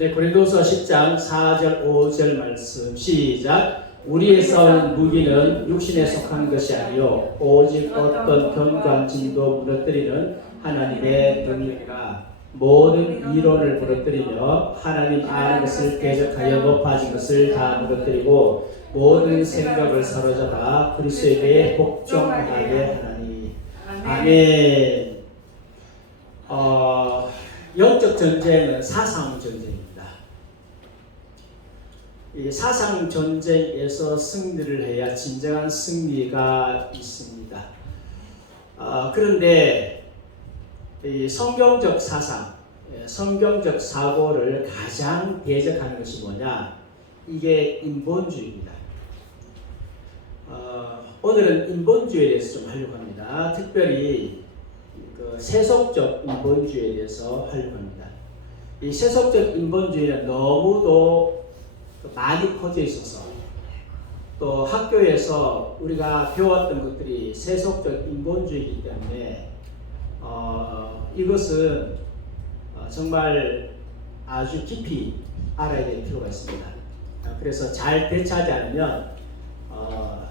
네, 고린도서 10장 4절 5절 말씀 시작. 우리의 싸울 무기는 육신에 속한 것이 아니요 오직 어떤 견고한 진도 무너뜨리는 하나님의 능력이라. 모든 이론을 무너뜨리며 하나님 아는 것을 대적하여 높아진 것을 다 무너뜨리고 모든 생각을 사로잡아 그리스도에게 복종하게 하나니. 아멘. 영적 전쟁은 사상 전쟁입니다. 이 사상 전쟁에서 승리를 해야 진정한 승리가 있습니다. 그런데 이 성경적 사상, 성경적 사고를 가장 대적하는 것이 뭐냐? 이게 인본주의입니다. 오늘은 인본주의에 대해서 좀 하려고 합니다. 특별히 세속적 인본주의에 대해서 하려고 합니다. 이 세속적 인본주의는 너무도 많이 퍼져 있어서 또 학교에서 우리가 배웠던 것들이 세속적 인본주의이기 때문에 이것은 정말 아주 깊이 알아야 될 필요가 있습니다. 그래서 잘 대처하지 않으면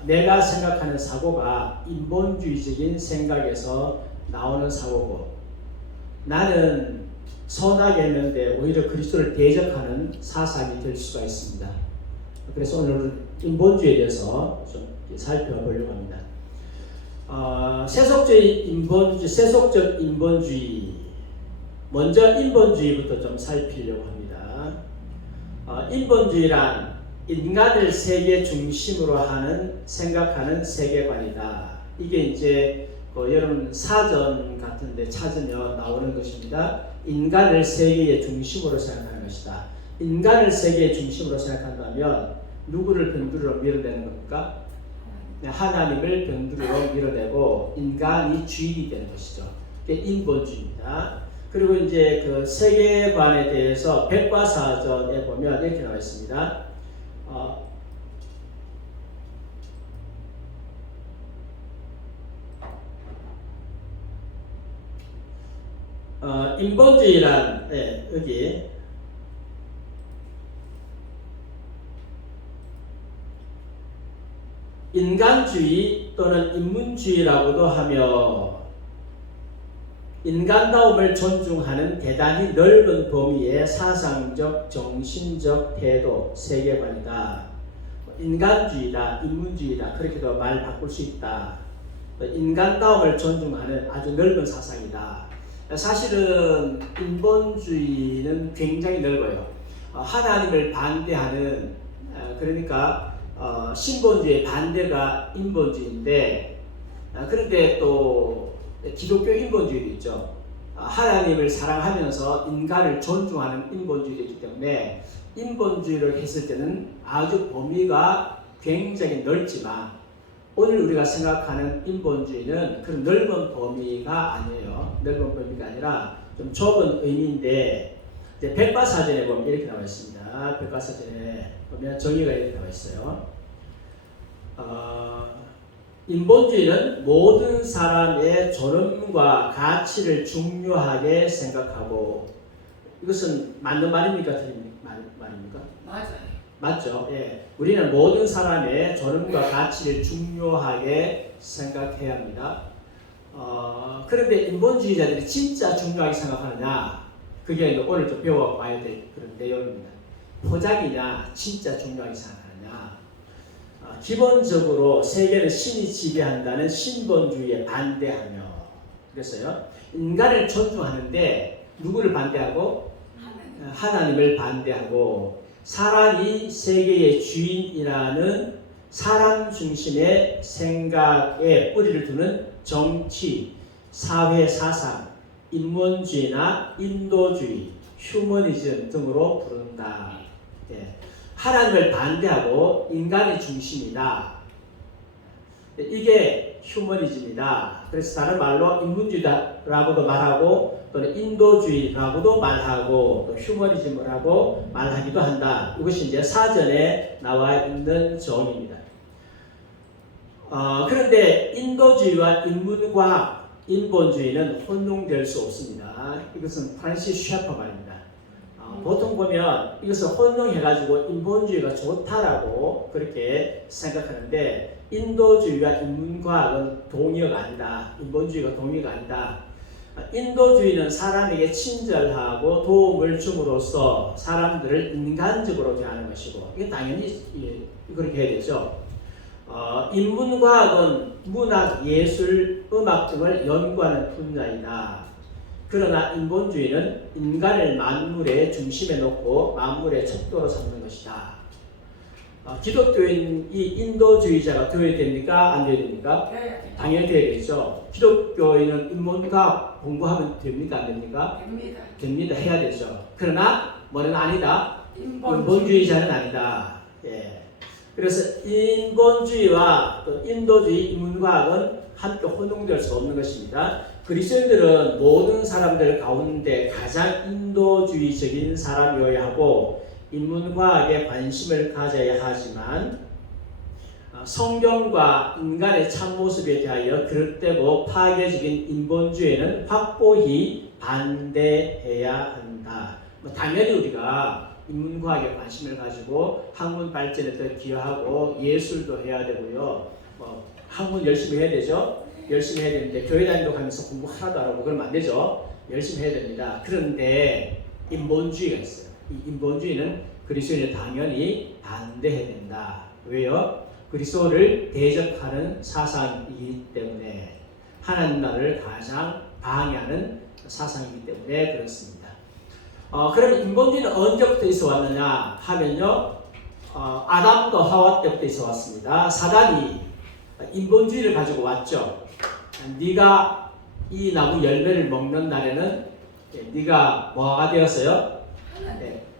내가 생각하는 사고가 인본주의적인 생각에서 나오는 사고고 나는 선하게 했는데 오히려 그리스도를 대적하는 사상이 될 수가 있습니다. 그래서 오늘 인본주의에 대해서 좀 살펴보려고 합니다. 세속적 인본주의, 먼저 인본주의부터 좀 살피려고 합니다. 인본주의란 인간을 세계 중심으로 생각하는 세계관이다. 이게 이제 여러분 사전 같은데 찾으면 나오는 것입니다. 인간을 세계의 중심으로 생각하는 것이다. 인간을 세계의 중심으로 생각한다면 누구를 변두리로 밀어내는 겁니까? 하나님을 변두리로 밀어내고 인간이 주인이 되는 것이죠. 이게 인본주의입니다. 그리고 이제 그 세계관에 대해서 백과사전에 보면 이렇게 나와 있습니다. 인본주의란 여기 인간주의 또는 인문주의라고도 하며 인간다움을 존중하는 대단히 넓은 범위의 사상적, 정신적 태도, 세계관이다. 인간주의다, 인문주의다 그렇게도 말 바꿀 수 있다. 인간다움을 존중하는 아주 넓은 사상이다. 사실은 인본주의는 굉장히 넓어요. 하나님을 반대하는 그러니까 신본주의 반대가 인본주의인데 그런데 또 기독교 인본주의도 있죠. 하나님을 사랑하면서 인간을 존중하는 인본주의도 있기 때문에 인본주의를 했을 때는 아주 범위가 굉장히 넓지만 오늘 우리가 생각하는 인본주의는 그런 넓은 범위가 아니에요. 넓은 범위가 아니라 좀 좁은 의미인데 이제 백과사전에 보면 이렇게 나와 있습니다. 백과사전에 보면 정의가 이렇게 나와 있어요. 인본주의는 모든 사람의 존엄과 가치를 중요하게 생각하고 이것은 맞는 말입니까? 틀린 말입니까? 맞아요. 맞죠? 예. 우리는 모든 사람의 존엄과 가치를 중요하게 생각해야 합니다. 그런데 인본주의자들이 진짜 중요하게 생각하느냐? 그게 오늘 좀 배워봐야 될 그런 내용입니다. 포장이냐? 진짜 중요하게 생각하느냐? 기본적으로 세계를 신이 지배한다는 신본주의에 반대하며 그랬어요. 인간을 존중하는데 누구를 반대하고? 하나님을 반대하고 사람이 세계의 주인이라는 사람 중심의 생각에 뿌리를 두는 정치, 사회 사상, 인문주의나 인도주의, 휴머니즘 등으로 부른다. 하나님을 반대하고 인간의 중심이다. 이게 휴머니즘이다. 그래서 다른 말로 인문주의라고도 말하고 또는 인도주의라고도 말하고 또 휴머니즘이라고 말하기도 한다. 이것이 이제 사전에 나와 있는 정의입니다. 그런데 인도주의와 인문과학, 인본주의는 혼용될 수 없습니다. 이것은 프란시스 셰퍼 말입니다. 보통 보면 이것을 혼용해가지고 인본주의가 좋다라고 그렇게 생각하는데, 인도주의와 인문과학은 동의어가 아니다. 인본주의가 동의가 아니다. 인도주의는 사람에게 친절하고 도움을 줌으로써 사람들을 인간적으로 대하는 것이고, 이게 당연히 그렇게 해야 되죠. 인문과학은 문학, 예술, 음악 등을 연구하는 분야이다. 그러나 인본주의는 인간을 만물의 중심에 놓고 만물의 척도로 삼는 것이다. 기독교인이 인도주의자가 되어야 됩니까? 안 되어야 됩니까? 당연히 되어야겠죠. 기독교인은 인문과학 공부하면 됩니까? 안 됩니까? 됩니다. 됩니다. 해야 되죠. 그러나 뭐는 아니다. 인본주의자는 아니다. 예. 그래서 인본주의와 또 인도주의, 인문과학은 함께 혼용될 수 없는 것입니다. 그리스도인들은 모든 사람들 가운데 가장 인도주의적인 사람이어야 하고 인문과학에 관심을 가져야 하지만, 성경과 인간의 참모습에 대하여 그릇되고 파괴적인 인본주의는 확고히 반대해야 한다. 당연히 우리가 인문과학에 관심을 가지고 학문 발전에 더 기여하고 예술도 해야 되고요. 학문 열심히 해야 되죠. 열심히 해야 되는데 교회 다니고 가면서 공부 하나도 안 하고 그러면 안 되죠. 열심히 해야 됩니다. 그런데 인본주의가 있어요. 이 인본주의는 그리스도인은 당연히 반대해야 된다. 왜요? 그리스도를 대적하는 사상이기 때문에, 하나님 나라를 가장 방해하는 사상이기 때문에 그렇습니다. 그럼 인본주의는 언제부터 있어 왔느냐 하면요, 아담과 하와 때부터 있어 왔습니다. 사단이 인본주의를 가지고 왔죠. 네가 이 나무 열매를 먹는 날에는 네가 뭐가 되었어요?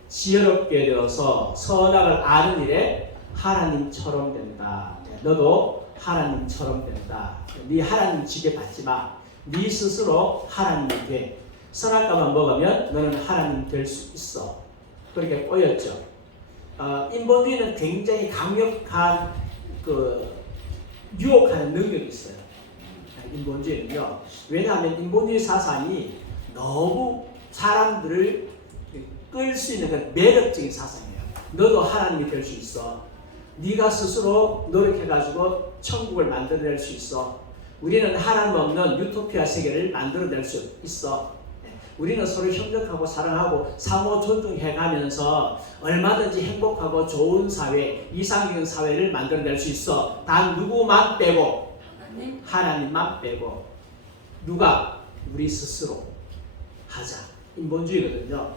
지혜롭게 되어서 선악을 아는 일에 하나님처럼 된다. 너도 하나님처럼 된다. 네 하나님 지게 받지 마. 네 스스로 하나님이 돼. 선악과만 먹으면 너는 하나님 될 수 있어. 그렇게 꼬였죠. 인본주의는 굉장히 강력한 유혹하는 능력이 있어요. 인본주의는요. 왜냐하면 인본주의 사상이 너무 사람들을 끌 수 있는 그런 매력적인 사상이에요. 너도 하나님이 될 수 있어. 네가 스스로 노력해가지고 천국을 만들어낼 수 있어. 우리는 하나님 없는 유토피아 세계를 만들어낼 수 있어. 우리는 서로 협력하고 사랑하고 상호 존중해가면서 얼마든지 행복하고 좋은 사회, 이상적인 사회를 만들어낼 수 있어. 단 누구만 빼고, 하나님만 빼고. 누가? 우리 스스로 하자. 인본주의거든요.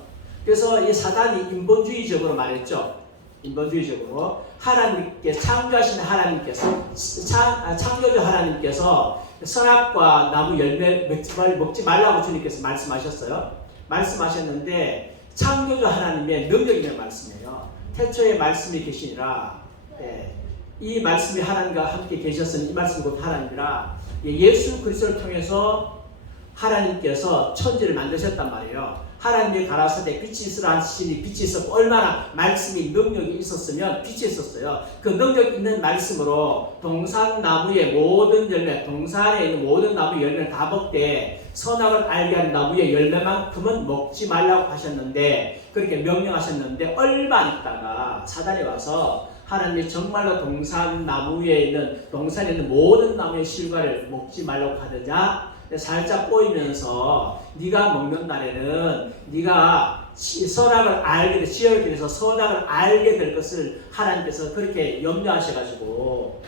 그래서 이 사단이 인본주의적으로 말했죠. 인본주의적으로 하나님께 창조하신 하나님께서 창조주 하나님께서 선악과 나무 열매 먹지 말라고 주님께서 말씀하셨어요. 말씀하셨는데 창조주 하나님의 능력 있는 말씀이에요. 태초에 말씀이 계시니라. 이 말씀이 하나님과 함께 계셨으니 이 말씀이 곧 하나님이라. 예수 그리스도를 통해서 하나님께서 천지를 만드셨단 말이에요. 하나님이 가라사대 빛이 있으라 하시니 빛이 있었고, 얼마나 말씀이 능력이 있었으면 빛이 있었어요. 그 능력 있는 말씀으로 동산나무의 모든 열매, 동산에 있는 모든 나무 열매를 다 먹되 선악을 알게 하는 나무의 열매만큼은 먹지 말라고 하셨는데, 그렇게 명령하셨는데 얼마 있다가 사단이 와서 하나님이 정말로 동산에 있는 모든 나무의 실과를 먹지 말라고 하느냐? 살짝 꼬이면서 네가 먹는 날에는 네가 선악을 알게 돼, 지혜롭게 돼서 선악을 알게 될 것을 하나님께서 그렇게 염려하셔가지고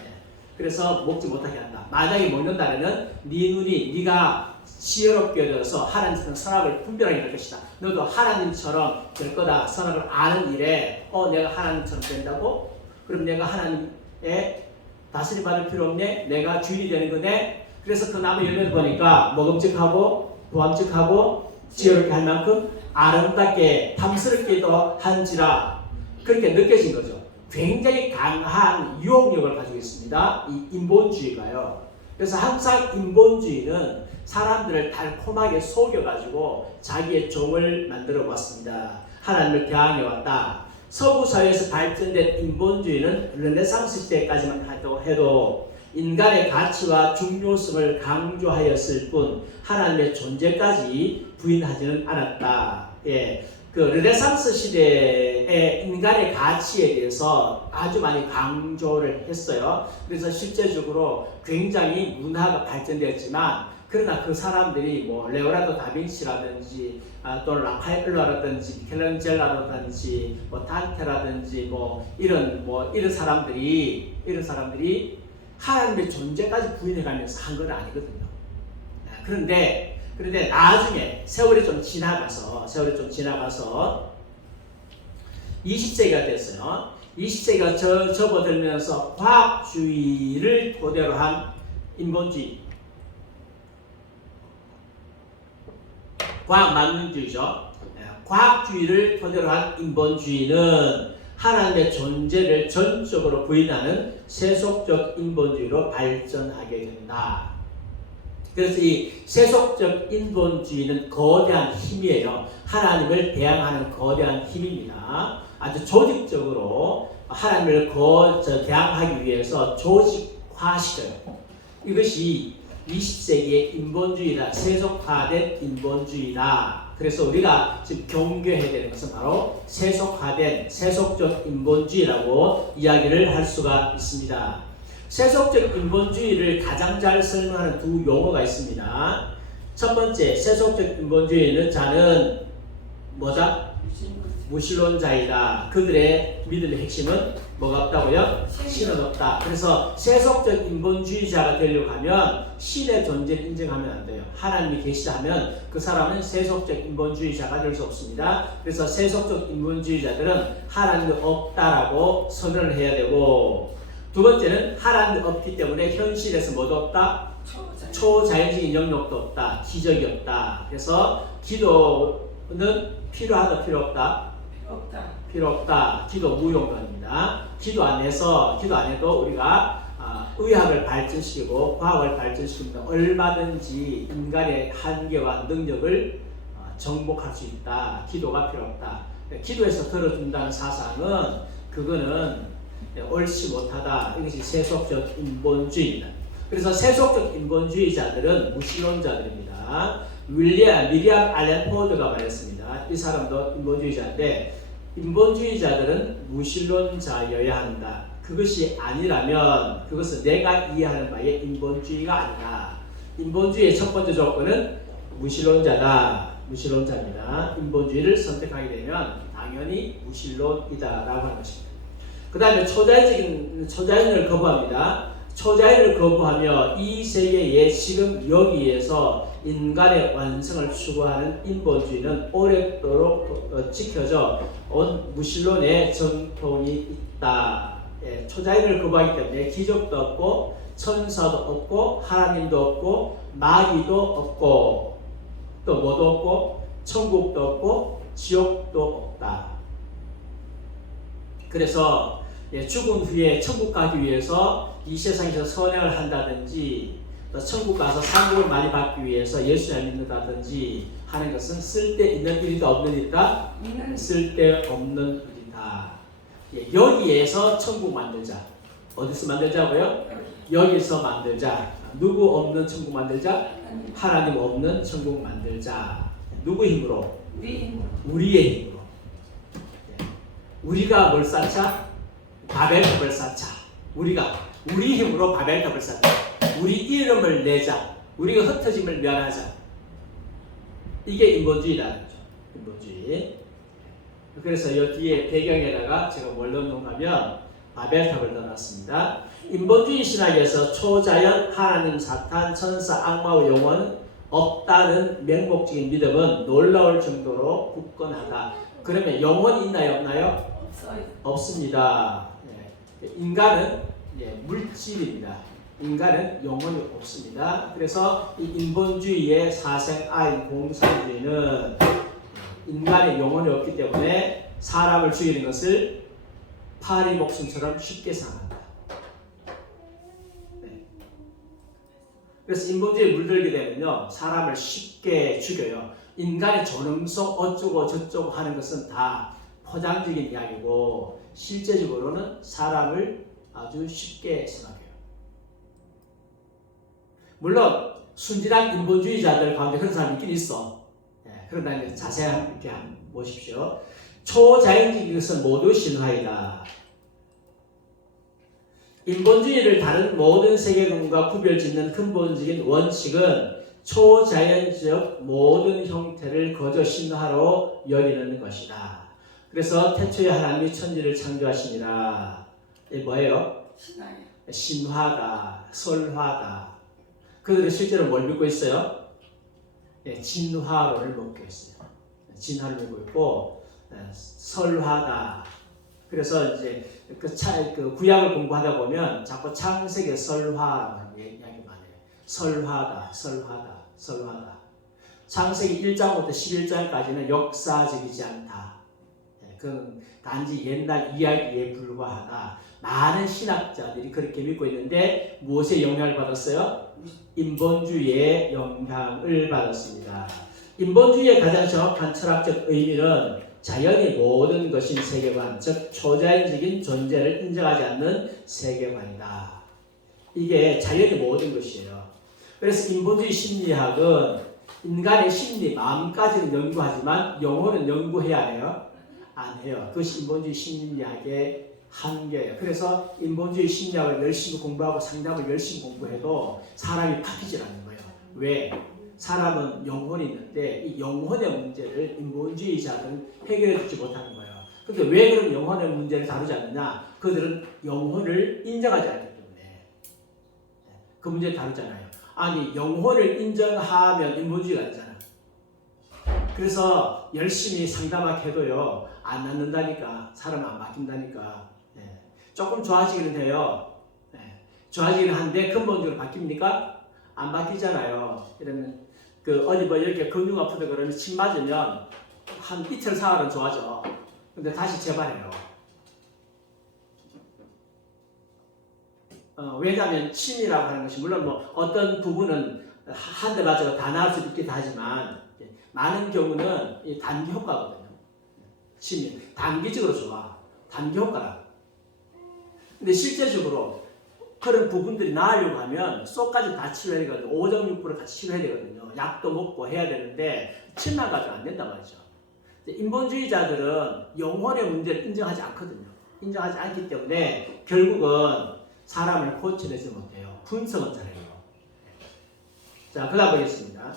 그래서 먹지 못하게 한다. 만약에 먹는 날에는 네가 지혜롭게 되어서 하나님처럼 선악을 분별하게 될 것이다. 너도 하나님처럼 될 거다. 선악을 아는 일에 내가 하나님처럼 된다고? 그럼 내가 하나님의 다스림 받을 필요 없네? 내가 주인이 되는 거네? 그래서 그 나무 열매를 보니까 먹음직하고 보암직하고 지혜롭게 할 만큼 아름답게 탐스럽게도 한지라 그렇게 느껴진 거죠. 굉장히 강한 유혹력을 가지고 있습니다. 이 인본주의가요. 그래서 항상 인본주의는 사람들을 달콤하게 속여가지고 자기의 종을 만들어 왔습니다. 하나님을 대항해 왔다. 서구 사회에서 발전된 인본주의는 르네상스 시대까지만 해도 인간의 가치와 중요성을 강조하였을 뿐 하나님의 존재까지 부인하지는 않았다. 그 르네상스 시대의 인간의 가치에 대해서 아주 많이 강조를 했어요. 그래서 실제적으로 굉장히 문화가 발전되었지만 그러나 그 사람들이 뭐 레오나르도 다빈치라든지 또는 라파엘로라든지 미켈란젤로라든지 뭐 단테라든지 이런 사람들이 하나님의 존재까지 부인해가면서 한 건 아니거든요. 그런데 나중에 세월이 좀 지나가서 20세기가 됐어요. 20세기가 접어들면서 과학주의를 토대로 한 인본주의, 과학만능주의죠. 과학주의를 토대로 한 인본주의는 하나님의 존재를 전적으로 부인하는 세속적 인본주의로 발전하게 된다. 그래서 이 세속적 인본주의는 거대한 힘이에요. 하나님을 대항하는 거대한 힘입니다. 아주 조직적으로 하나님을 대항하기 위해서 조직화시켜요. 이것이 20세기의 인본주의다. 세속화된 인본주의다. 그래서 우리가 지금 경계해야 되는 것은 바로 세속화된 세속적 인본주의라고 이야기를 할 수가 있습니다. 세속적 인본주의를 가장 잘 설명하는 두 용어가 있습니다. 첫 번째, 세속적 인본주의는 자는 뭐다? 무신론자이다. 그들의 믿음의 핵심은 뭐가 없다고요? 신은 없다. 그래서 세속적 인본주의자가 되려고 하면 신의 존재를 인정하면 안 돼요. 하나님이 계시다면 그 사람은 세속적 인본주의자가 될 수 없습니다. 그래서 세속적 인본주의자들은 하나님이 없다라고 선언을 해야 되고, 두 번째는 하나님이 없기 때문에 현실에서 뭐도 없다? 초자연적인 영역도 없다. 기적이 없다. 그래서 기도는 필요하다, 필요 없다? 필요 없다. 기도 무용론입니다. 기도 안 해도 우리가 의학을 발전시키고 과학을 발전시키면 얼마든지 인간의 한계와 능력을 정복할 수 있다. 기도가 필요 없다. 기도에서 들어준다는 사상은 그거는 옳지 못하다. 이것이 세속적 인본주의입니다. 그래서 세속적 인본주의자들은 무신론자들입니다. 미리암 알렌 포드가 말했습니다. 이 사람도 인본주의자인데, 인본주의자들은 무신론자여야 한다. 그것이 아니라면 그것은 내가 이해하는 바의 인본주의가 아니다. 인본주의의 첫 번째 조건은 무신론자입니다. 인본주의를 선택하게 되면 당연히 무신론이다라고 하는 것입니다. 그 다음에 초자연을 거부합니다. 초자연을 거부하며 이 세계에 지금 여기에서 인간의 완성을 추구하는 인본주의는 오랫도록 지켜져 온 무신론의 전통이 있다. 초자연을 거부하기 때문에 기적도 없고 천사도 없고 하나님도 없고 마귀도 없고 또 뭐도 없고 천국도 없고 지옥도 없다. 그래서 죽은 후에 천국 가기 위해서 이 세상에서 선행을 한다든지 또 천국 가서 상급을 많이 받기 위해서 예수를 믿는다든지 하는 것은 쓸데있는 일이다 없는 일이다? 쓸데없는 일이다. 여기에서 천국 만들자. 어디서 만들자고요? 여기서 만들자. 누구 없는 천국 만들자? 하나님 없는 천국 만들자. 누구 힘으로? 우리의 힘으로. 우리가 뭘 쌓자? 바벨탑을 쌓자. 우리 힘으로 바벨탑을 쌓자. 우리 이름을 내자. 우리가 흩어짐을 면하자. 이게 인본주의라는 거죠. 인본주의. 그래서 이 뒤에 배경에다가 제가 뭘 넣는가면 바벨탑을 넣어놨습니다. 인본주의 신학에서 초자연, 하나님, 사탄, 천사, 악마와 영혼 없다는 맹목적인 믿음은 놀라울 정도로 굳건하다. 그러면 영혼이 있나요, 없나요? 없습니다. 인간은 물질입니다. 인간은 영혼이 없습니다. 그래서 이 인본주의의 사생아인 공산주의는 인간의 영혼이 없기 때문에 사람을 죽이는 것을 파리 목숨처럼 쉽게 생각한다. 그래서 인본주의에 물들게 되면요, 사람을 쉽게 죽여요. 인간의 존엄성 어쩌고 저쩌고 하는 것은 다 포장적인 이야기고 실제적으로는 사람을 아주 쉽게 생각해요. 물론 순진한 인본주의자들 가운데 그런 사람이 있긴 있어. 그러나 이제 자세한 보십시오. 초자연적인 것은 모두 신화이다. 인본주의를 다른 모든 세계관과 구별짓는 근본적인 원칙은 초자연적 모든 형태를 거저 신화로 여기는 것이다. 그래서 태초에 하나님이 천지를 창조하시니라. 이게 뭐예요? 신화다, 설화다. 그들은 실제로 뭘 믿고 있어요? 진화론을 믿고 있어요. 진화를 믿고 있고 설화다. 그래서 이제 그 구약을 공부하다 보면 자꾸 창세기 설화라고 이야기만 해요. 설화다, 설화다, 설화다. 창세기 1장부터 11장까지는 역사적이지 않다. 그건 단지 옛날 이야기에 불과하다. 많은 신학자들이 그렇게 믿고 있는데 무엇의 영향을 받았어요? 인본주의의 영향을 받았습니다. 인본주의의 가장 정확한 철학적 의미는 자연이 모든 것인 세계관, 즉 초자연적인 존재를 인정하지 않는 세계관이다. 이게 자연이 모든 것이에요. 그래서 인본주의 심리학은 인간의 심리, 마음까지는 연구하지만 영혼은 연구해야 해요? 안 해요. 그것이 인본주의 심리학의 한계예요. 그래서 인본주의 심리학을 열심히 공부하고 상담을 열심히 공부해도 사람이 바뀌질 않는 거예요. 왜? 사람은 영혼이 있는데 이 영혼의 문제를 인본주의자들은 해결해 주지 못하는 거예요. 그런데 왜 그럼 영혼의 문제를 다루지 않느냐? 그들은 영혼을 인정하지 않기 때문에 그 문제를 다루잖아요. 아니 영혼을 인정하면 인본주의가 아니잖아요. 그래서 열심히 상담하게 해도요 안 낫는다니까. 사람은 안 바뀐다니까. 조금 좋아지기는 해요. 좋아지기는 한데 근본적으로 바뀝니까? 안 바뀌잖아요. 이러면 어디 뭐 이렇게 근육 아프다 그러면 침 맞으면 한 이틀 사흘은 좋아져. 근데 다시 재발해요. 왜냐하면 침이라고 하는 것이 물론 뭐 어떤 부분은 한 대 맞아도 다 나을 수도 있긴 하지만 많은 경우는 이 단기 효과거든요. 침이 단기적으로 좋아. 단기 효과라. 근데 실제적으로 그런 부분들이 나으려고 하면 쏙까지 다 치료해야 되거든요. 5.6% 같이 치료해야 되거든요. 약도 먹고 해야 되는데 침만 가지고 안 된단 말이죠. 인본주의자들은 영혼의 문제를 인정하지 않거든요. 인정하지 않기 때문에 결국은 사람을 고쳐내지 못해요. 분석은 잘해요. 자, 그 다음 보겠습니다.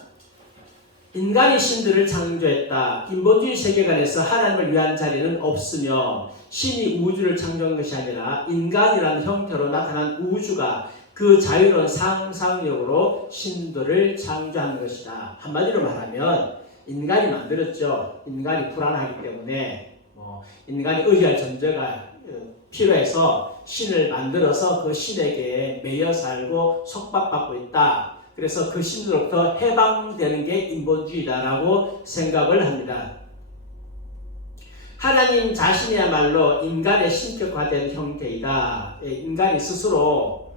인간이 신들을 창조했다. 인본주의 세계관에서 하나님을 위한 자리는 없으며 신이 우주를 창조한 것이 아니라 인간이라는 형태로 나타난 우주가 그 자유로운 상상력으로 신들을 창조한 것이다. 한마디로 말하면 인간이 만들었죠. 인간이 불안하기 때문에 인간이 의지할 존재가 필요해서 신을 만들어서 그 신에게 매여 살고 속박받고 있다. 그래서 그 신으로부터 해방되는 게 인본주의다라고 생각을 합니다. 하나님 자신이야말로 인간의 신격화된 형태이다. 인간이 스스로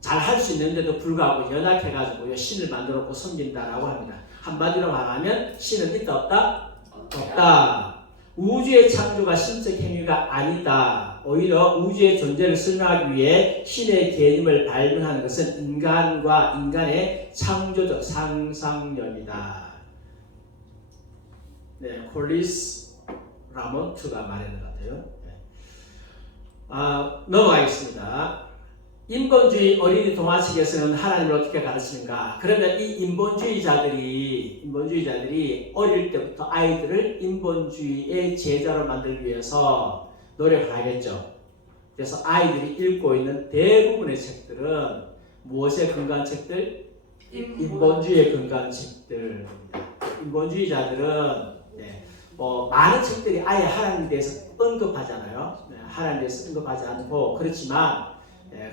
잘 할 수 있는데도 불구하고 연약해가지고 신을 만들었고 섬긴다라고 합니다. 한마디로 말하면 신은 있다 없다? 없다. 우주의 창조가 신적 행위가 아니다. 오히려 우주의 존재를 설명하기 위해 신의 개념을 발명하는 것은 인간과 인간의 창조적 상상력이다. 네, 콜리스 라몬트가 말하는 것 같아요. 넘어가겠습니다. 인본주의 어린이 동화책에서는 하나님을 어떻게 가르치는가? 그러면 이 인본주의자들이 어릴 때부터 아이들을 인본주의의 제자로 만들기 위해서 노력을 하겠죠. 그래서 아이들이 읽고 있는 대부분의 책들은 무엇에 근거한 책들? 인본주의에 근거한 책들입니다. 인본주의자들은 많은 책들이 아예 하나님에 대해서 언급하잖아요. 하나님에 대해서 언급하지 않고 그렇지만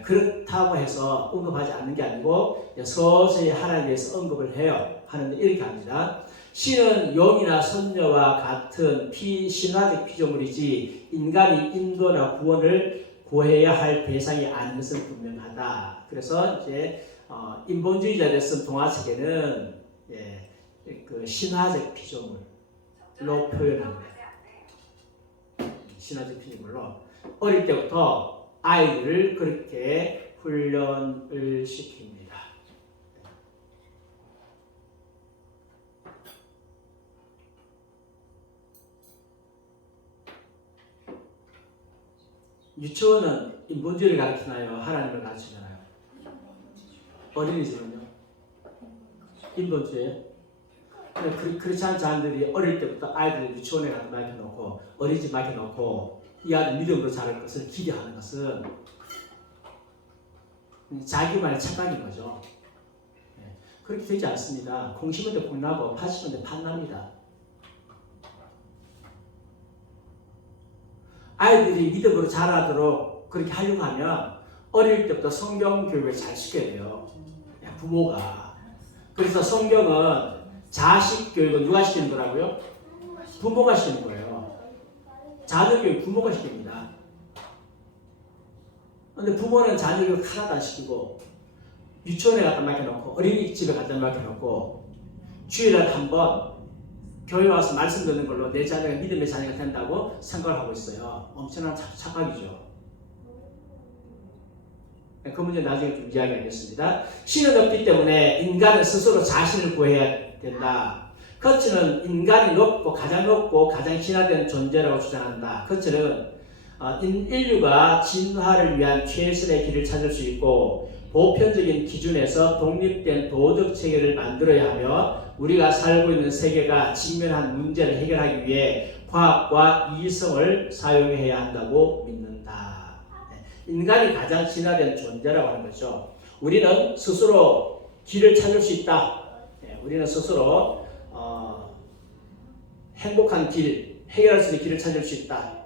그렇다고 해서 언급하지 않는 게 아니고 서서히 하나님에 대해서 언급을 해요. 하는데 이렇게 합니다. 신은 용이나 선녀와 같은 신화적 피조물이지 인간이 인도나 구원을 구해야 할 대상이 아닌 것은 분명하다. 그래서 이제 인본주의자들 쓴 동화책에는 그 신화적 피조물로 표현합니다. 신화적 피조물로 어릴 때부터 아이들을 그렇게 훈련을 시킵니다. 유치원은 인본주의를 가르치나요? 하나님을 가르치나요? 어린이집은요? 인본주의예요? 근데 그렇지 않은 자들이 어릴 때부터 아이들 유치원에 가서 맡겨놓고 어린이집 맡겨놓고 이 아들 믿음으로 자랄 것을 기대하는 것은 자기만의 착각인 거죠. 그렇게 되지 않습니다. 콩 심은 데 콩 나고 팥 심은 데 팥 납니다. 아이들이 믿음으로 자라도록 그렇게 하려고 하면 어릴 때부터 성경 교육을 잘 시켜야 돼요. 부모가. 그래서 성경은 자식 교육은 누가 시키는 거라고요? 부모가 시키는 거예요. 자녀 교육 부모가 시킵니다. 근데 부모는 자녀 교육 하나도 안 시키고 유치원에 갖다 맡겨놓고 어린이집에 갖다 맡겨놓고 주일에 한번 교회 와서 말씀 듣는 걸로 내 자녀가 믿음의 자녀가 된다고 생각을 하고 있어요. 엄청난 착각이죠. 그 문제 나중에 좀 이야기하겠습니다. 신은 없기 때문에 인간은 스스로 자신을 구해야 된다. 커츠는 인간이 높고 가장 신화된 존재라고 주장한다. 커츠는 인류가 진화를 위한 최선의 길을 찾을 수 있고 보편적인 기준에서 독립된 도덕 체계를 만들어야 하며 우리가 살고 있는 세계가 직면한 문제를 해결하기 위해 과학과 이성을 사용해야 한다고 믿는다. 인간이 가장 진화된 존재라고 하는 거죠. 우리는 스스로 길을 찾을 수 있다. 우리는 스스로 행복한 길, 해결할 수 있는 길을 찾을 수 있다.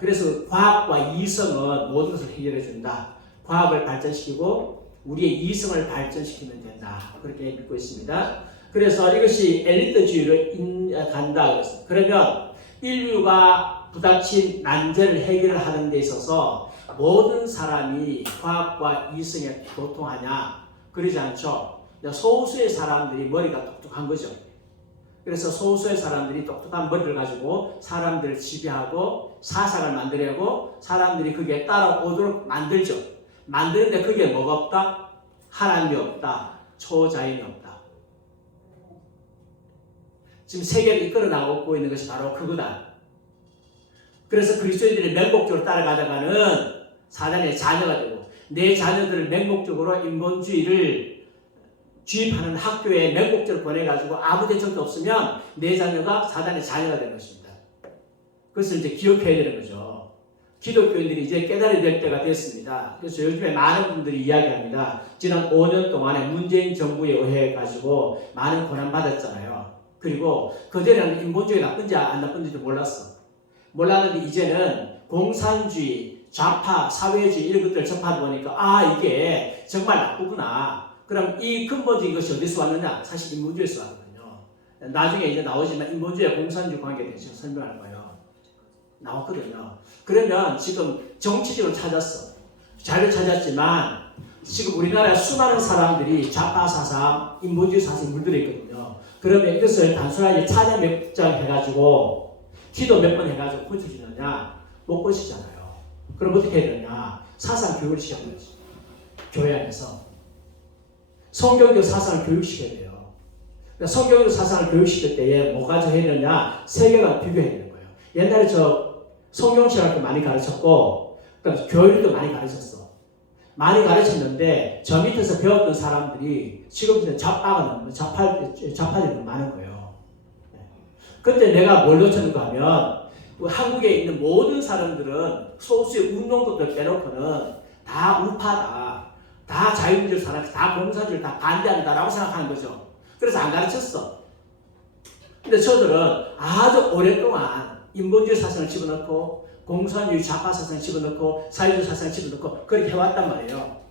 그래서 과학과 이성은 모든 것을 해결해 준다. 과학을 발전시키고 우리의 이성을 발전시키면 된다. 그렇게 믿고 있습니다. 그래서 이것이 엘리트주의로 간다. 그러면 인류가 부닥친 난제를 해결하는 데 있어서 모든 사람이 과학과 이성에 도통하냐? 그러지 않죠. 소수의 사람들이 머리가 똑똑한 거죠. 그래서 소수의 사람들이 똑똑한 머리를 가지고 사람들을 지배하고 사상을 만들려고 사람들이 거기에 따라오도록 만들죠. 만드는데 그게 뭐가 없다? 하나님이 없다. 초자연이 없다. 지금 세계를 이끌어 나가고 있는 것이 바로 그거다. 그래서 그리스도인들이 맹목적으로 따라가다가는 사단의 자녀가 되고 내 자녀들을 맹목적으로 인본주의를 주입하는 학교에 맹목적으로 보내가지고 아무 대책도 없으면 내 자녀가 사단의 자녀가 되는 것입니다. 그것을 이제 기억해야 되는 거죠. 기독교인들이 이제 깨달아야 될 때가 됐습니다. 그래서 요즘에 많은 분들이 이야기합니다. 지난 5년 동안에 문재인 정부에 의해 가지고 많은 고난 받았잖아요. 그리고 그전에는 인본주의 나쁜지 안 나쁜지도 몰랐는데 이제는 공산주의, 좌파, 사회주의 이런 것들을 접하다 보니까 이게 정말 나쁘구나. 그럼 이 근본적인 것이 어디서 왔느냐? 사실 인본주의에서 왔거든요. 나중에 이제 나오지만 인본주의와 공산주의 관계에 대해서 설명할 거예요. 나왔거든요. 그러면 지금 정치적으로 찾았어. 자료 찾았지만 지금 우리나라에 수많은 사람들이 좌파 사상, 인본주의 사상에 물들어 있거든요. 그러면 이것을 단순하게 찬양 몇 장 해가지고 기도 몇 번 해가지고 고쳐지느냐? 못 고치잖아요. 그럼 어떻게 해야 되느냐? 사상 교육을 시켜야지. 교회 안에서. 성경적 사상을 교육시켜야 돼요. 그러니까 성경적 사상을 교육시킬 때에 뭐가 해야 되느냐? 세계관 비교해야 되는 거예요. 옛날에 성경 시간을 많이 가르쳤고, 그다음에 교회도 많이 가르쳤어. 많이 가르쳤는데 저 밑에서 배웠던 사람들이 지금 좌파들이 많은 거예요. 그때 내가 뭘 놓쳤는가 하면 한국에 있는 모든 사람들은 소수의 운동도들 빼놓고는 다 우파다. 다 자유민주주의 사람, 다 공산주의를 다 반대한다라고 생각하는 거죠. 그래서 안 가르쳤어. 근데 저들은 아주 오랫동안 인본주의 사상을 집어넣고 공산주의 좌파 사상을 집어넣고 사회주의 사상을 집어넣고 그렇게 해왔단 말이에요.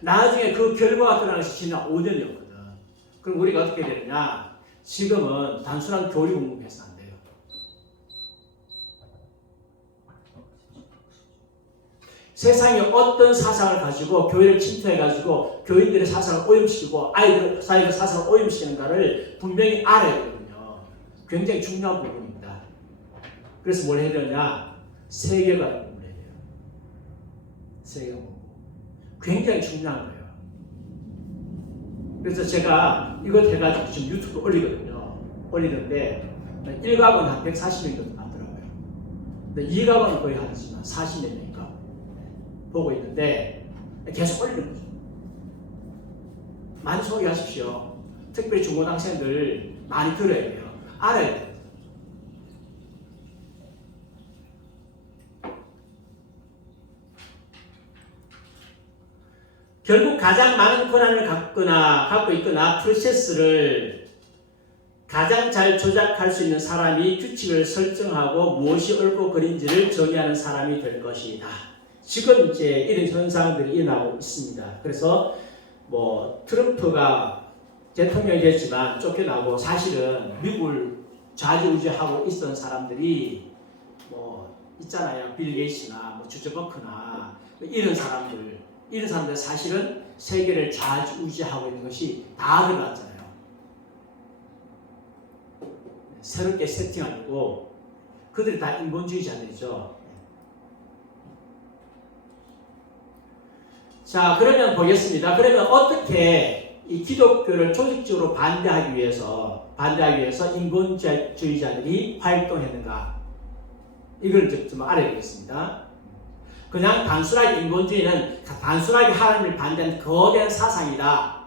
나중에 그 결과가 드러나는 것이 지난 5년이었거든. 그럼 우리가 어떻게 되느냐? 지금은 단순한 교리 공부해서 안 돼요. 세상에 어떤 사상을 가지고 교회를 침투해가지고 교인들의 사상을 오염시키고 아이들 사이의 사상을 오염시키는가를 분명히 알아야 되거든요. 굉장히 중요한 부분입니다. 그래서 뭘 해야 되느냐? 세계관 공부를 해야 돼요. 세계관 공부. 굉장히 중요한 거예요. 그래서 제가 이것 해가지고 지금 유튜브 올리거든요. 올리는데 1각은 한 140명 정도 나더라고요. 근데 2각은 거의 하지만 40몇 명인가? 보고 있는데 계속 올리는 거죠. 많이 소개하십시오. 특별히 중고등학생들 많이 들어야 돼요. 알아야 돼요. 결국 가장 많은 권한을 갖고 있거나 프로세스를 가장 잘 조작할 수 있는 사람이 규칙을 설정하고 무엇이 옳고 그른지를 정의하는 사람이 될 것이다. 지금 이제 이런 현상들이 일어나고 있습니다. 그래서 뭐 트럼프가 대통령이 됐지만 쫓겨나고 사실은 미국을 좌지우지하고 있던 사람들이 뭐 있잖아요. 빌 게이츠나 뭐 주저버크나 이런 사람들 사실은 세계를 좌지우지하고 있는 것이 다 드러났잖아요. 새롭게 세팅하려고 그들이 다 인본주의자들이죠. 자, 그러면 보겠습니다. 그러면 어떻게 이 기독교를 조직적으로 반대하기 위해서 인본주의자들이 활동했는가? 이걸 좀 알아야겠습니다. 그냥 단순하게 인본주의는 단순하게 하나님을 반대하는 거대한 사상이다.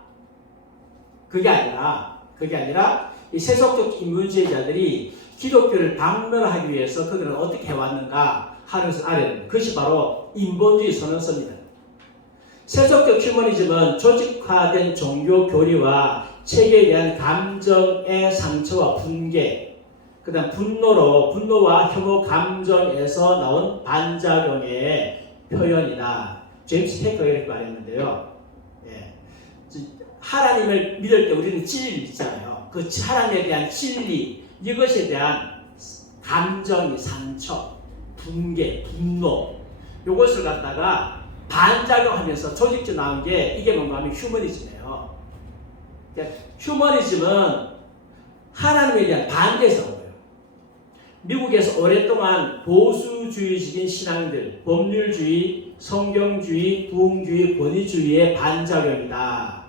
그게 아니라 이 세속적 인본주의자들이 기독교를 박멸하기 위해서 그들은 어떻게 해왔는가 하는 것을 알아야 됩니다. 그것이 바로 인본주의 선언서입니다. 세속적 휴머니즘은 조직화된 종교 교리와 체계에 대한 감정의 상처와 분개, 그 다음 분노와 혐오 감정에서 나온 반작용의 표현이다. 제임스 테이커가 이렇게 말했는데요. 예. 하나님을 믿을 때 우리는 진리를 믿잖아요. 그 하나님에 대한 진리, 이것에 대한 감정이 상처, 분개, 분노, 이것을 갖다가 반작용하면서 조직적 나온 게 이게 뭔가 하면 휴머니즘이에요. 그러니까 휴머니즘은 하나님에 대한 반대에서 온 거예요. 미국에서 오랫동안 보수주의적인 신앙들, 법률주의, 성경주의, 부흥주의, 권위주의의 반작용이다.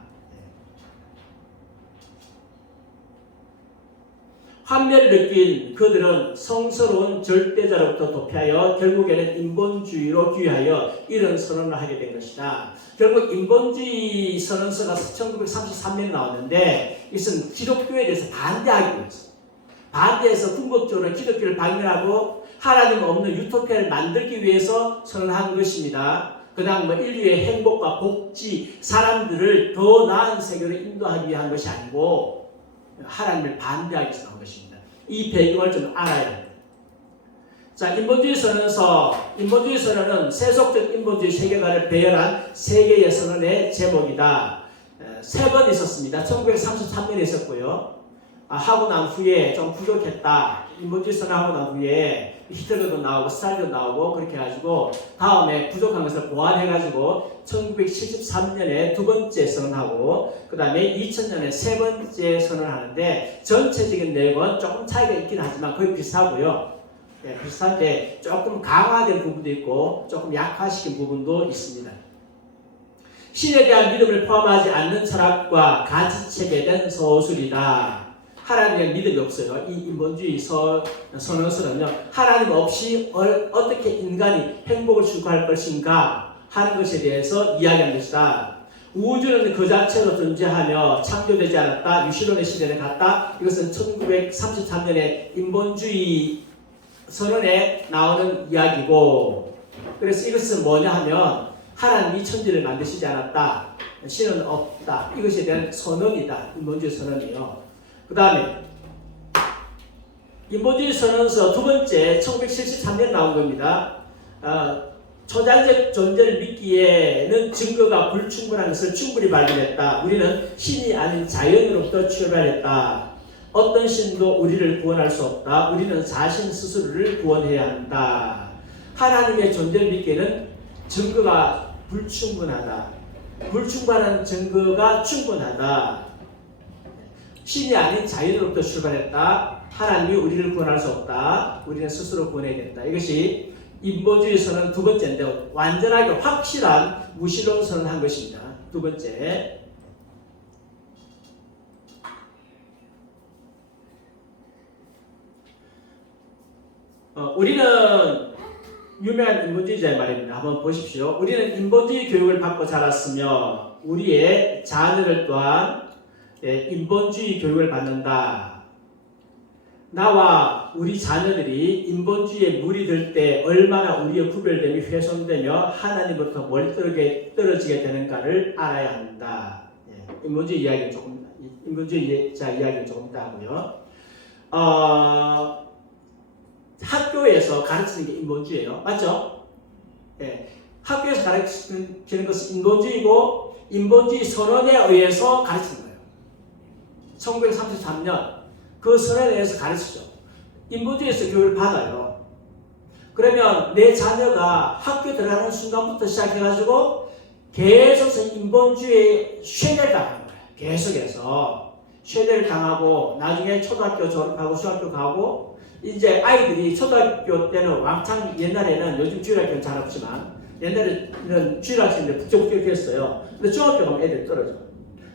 환멸을 느낀 그들은 성스러운 절대자로부터 도피하여 결국에는 인본주의로 귀하여 이런 선언을 하게 된 것이다. 결국 인본주의 선언서가 1933년에 나왔는데 이것은 기독교에 대해서 반대하기 위해서 반대해서 궁극적으로 기독교를 박멸하고 하나님 없는 유토피아를 만들기 위해서 선언한 것입니다. 그냥 뭐 인류의 행복과 복지, 사람들을 더 나은 세계로 인도하기 위한 것이 아니고 하나님을 반대하기 위해서 나온 것입니다. 이 배경을 좀 알아야 합니다. 자, 인본주의 선언은 세속적 인본주의 세계관을 배열한 세계의 선언의 제목이다. 3번 있었습니다. 1933년에 있었고요. 하고 난 후에 좀 부족했다. 인본주의 선언하고 난 후에 히틀러도 나오고 스탈린도 나오고 그렇게 해가지고 다음에 부족한 것을 보완해가지고 1973년에 두 번째 선언하고 그 다음에 2000년에 세 번째 선언하는데 전체적인 내용은 조금 차이가 있긴 하지만 거의 비슷하고요. 네, 비슷한데 조금 강화된 부분도 있고 조금 약화시킨 부분도 있습니다. 신에 대한 믿음을 포함하지 않는 철학과 가지책에 대한 서술이다. 하나님의 믿음이 없어요. 이 인본주의 선언서는요. 하나님 없이 어떻게 인간이 행복을 추구할 것인가 하는 것에 대해서 이야기하는 것이다. 우주는 그 자체로 존재하며 창조되지 않았다. 유실론의 시대를 갔다. 이것은 1933년에 인본주의 선언에 나오는 이야기고 그래서 이것은 뭐냐 하면 하나님이 천지를 만드시지 않았다. 신은 없다. 이것에 대한 선언이다. 인본주의 선언이요. 그 다음에 인본주의 선언서 두 번째 1973년 나온 겁니다. 초자연적 존재를 믿기에는 증거가 불충분한 것을 충분히 발견했다. 우리는 신이 아닌 자연으로부터 출발했다. 어떤 신도 우리를 구원할 수 없다. 우리는 자신 스스로를 구원해야 한다. 하나님의 존재를 믿기에는 증거가 불충분하다. 불충분한 증거가 충분하다. 신이 아닌 자연으로부터 출발했다. 하나님이 우리를 구원할 수 없다. 우리는 스스로 구원해야 된다. 이것이 인본주의 선언 두 번째인데 완전하게 확실한 무신론 선언한 것입니다. 두 번째. 우리는 유명한 인본주의자의 말입니다. 한번 보십시오. 우리는 인본주의 교육을 받고 자랐으며 우리의 자녀들 또한 인본주의 교육을 받는다. 나와 우리 자녀들이 인본주의에 물이 들 때 얼마나 우리의 구별됨이 훼손되며 하나님부터 멀리 떨어지게 되는가를 알아야 한다. 인본주의자 이야기는 조금 이따 하고요. 학교에서 가르치는 게 인본주의예요. 맞죠? 학교에서 가르치는 것은 인본주의고 인본주의 선언에 의해서 가르치는 거예요. 1933년 그 선언에 의해서 가르치죠. 인본주의에서 교육을 받아요. 그러면 내 자녀가 학교 들어가는 순간부터 시작해가지고 계속해서 인본주의에 쇠뇌를 당하는 거예요. 계속해서 쇠뇌를 당하고 나중에 초등학교 졸업하고 중학교 가고 이제 아이들이 초등학교 때는 왕창 옛날에는 요즘 주일학교는 잘 없지만 옛날에는 주일학교인데 북적북적했어요. 근데 중학교 가면 애들 떨어져.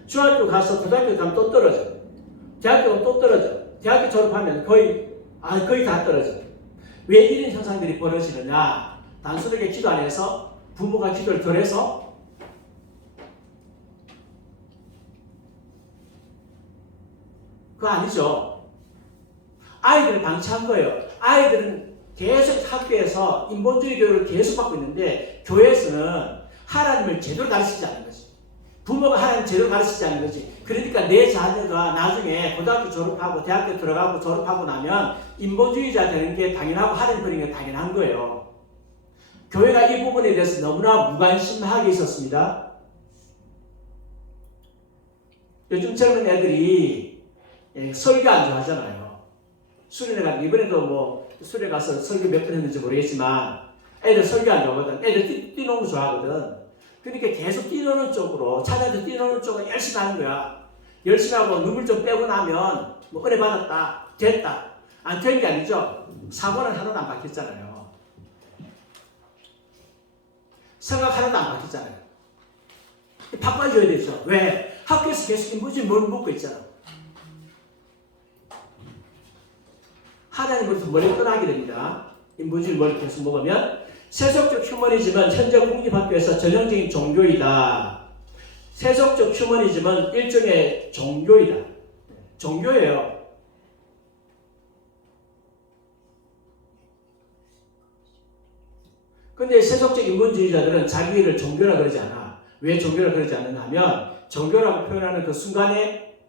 중학교 가서 고등학교 가면 또 떨어져. 대학교 가면 또 떨어져. 대학교 졸업하면 거의 다 떨어져. 왜 이런 현상들이 벌어지느냐? 단순하게 기도 안 해서 부모가 기도를 덜 해서 그거 아니죠. 아이들을 방치한 거예요. 아이들은 계속 학교에서 인본주의 교육을 계속 받고 있는데 교회에서는 하나님을 제대로 가르치지 않는 거지. 부모가 하나님 제대로 가르치지 않는 거지. 그러니까 내 자녀가 나중에 고등학교 졸업하고 대학교 들어가고 졸업하고 나면 인본주의자 되는 게 당연하고 하나님 버리는 게 당연한 거예요. 교회가 이 부분에 대해서 너무나 무관심하게 있었습니다. 요즘 젊은 애들이 설교 안 좋아하잖아요. 수련회 가서 이번에도 수련회 가서 설교 몇 번 했는지 모르겠지만 애들 설교 안 좋아하거든. 애들 뛰노는 거 좋아하거든. 그러니까 계속 뛰노는 쪽으로 찾아서 뛰노는 쪽으로 열심히 하는 거야. 열심히 하고 눈물 좀 빼고 나면 은혜 받았다, 됐다. 안 된 게 아니죠. 사고는 하나도 안 바뀌었잖아요. 생각 하나도 안 바뀌었잖아요. 바꿔줘야 되죠. 왜? 학교에서 계속 인본주의 뭘 먹고 있잖아. 하나님으로부터 멀리 떠나게 됩니다. 인본주의 뭘 계속 먹으면 세속적 휴머니즘은 현재 공립학교에서 전형적인 종교이다. 세속적 휴머니즘은 일종의 종교이다. 종교예요. 근데 세속적 인본주의자들은 자기를 종교라 그러지 않아. 왜 종교라 그러지 않느냐 하면 종교라고 표현하는 그 순간에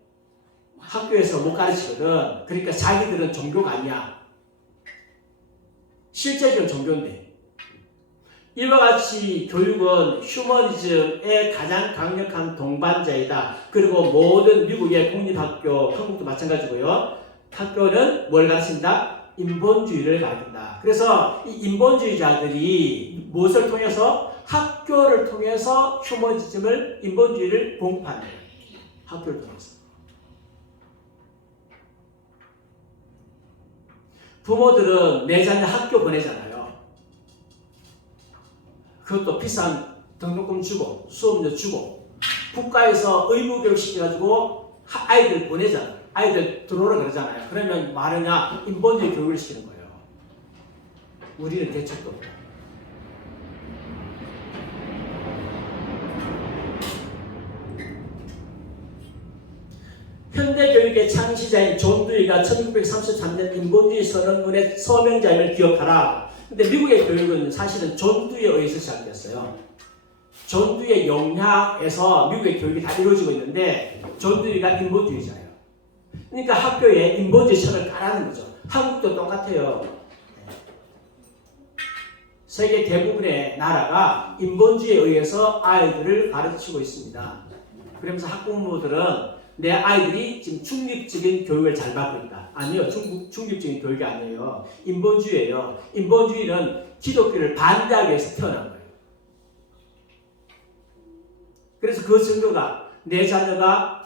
학교에서 못 가르치거든. 그러니까 자기들은 종교가 아니야. 실제적인 종교인데. 이와 같이 교육은 휴머니즘의 가장 강력한 동반자이다. 그리고 모든 미국의 공립학교, 한국도 마찬가지고요. 학교는 뭘 가르친다? 인본주의를 가르친다. 그래서 이 인본주의자들이 무엇을 통해서? 학교를 통해서 휴머니즘을, 인본주의를 공부하는 거예요. 학교를 통해서. 부모들은 내 자녀 학교 보내잖아요. 그것도 비싼 등록금 주고 수업료 주고 국가에서 의무교육 시켜가지고 아이들 보내잖아요. 아이들 들어오라 그러잖아요. 그러면 말하냐? 인본주의 교육을 시키는 거예요. 우리는 대책도 없고. 현대교육의 창시자인 존 두이가 1933년 인본주의 선언문의 서명자임을 기억하라. 근데 미국의 교육은 사실은 존 두이에 의해서 시작됐어요. 존 두이의 영향에서 미국의 교육이 다 이루어지고 있는데 존 두이가 인본주의자예요. 그러니까 학교에 인본주의 선을 깔아는 거죠. 한국도 똑같아요. 세계 대부분의 나라가 인본주의에 의해서 아이들을 가르치고 있습니다. 그러면서 학부모들은 내 아이들이 지금 중립적인 교육을 잘 받고 있다. 아니요. 중립적인 교육이 아니에요. 인본주의예요. 인본주의는 기독교를 반대하기 위해서 태어난 거예요. 그래서 그 증거가 내 자녀가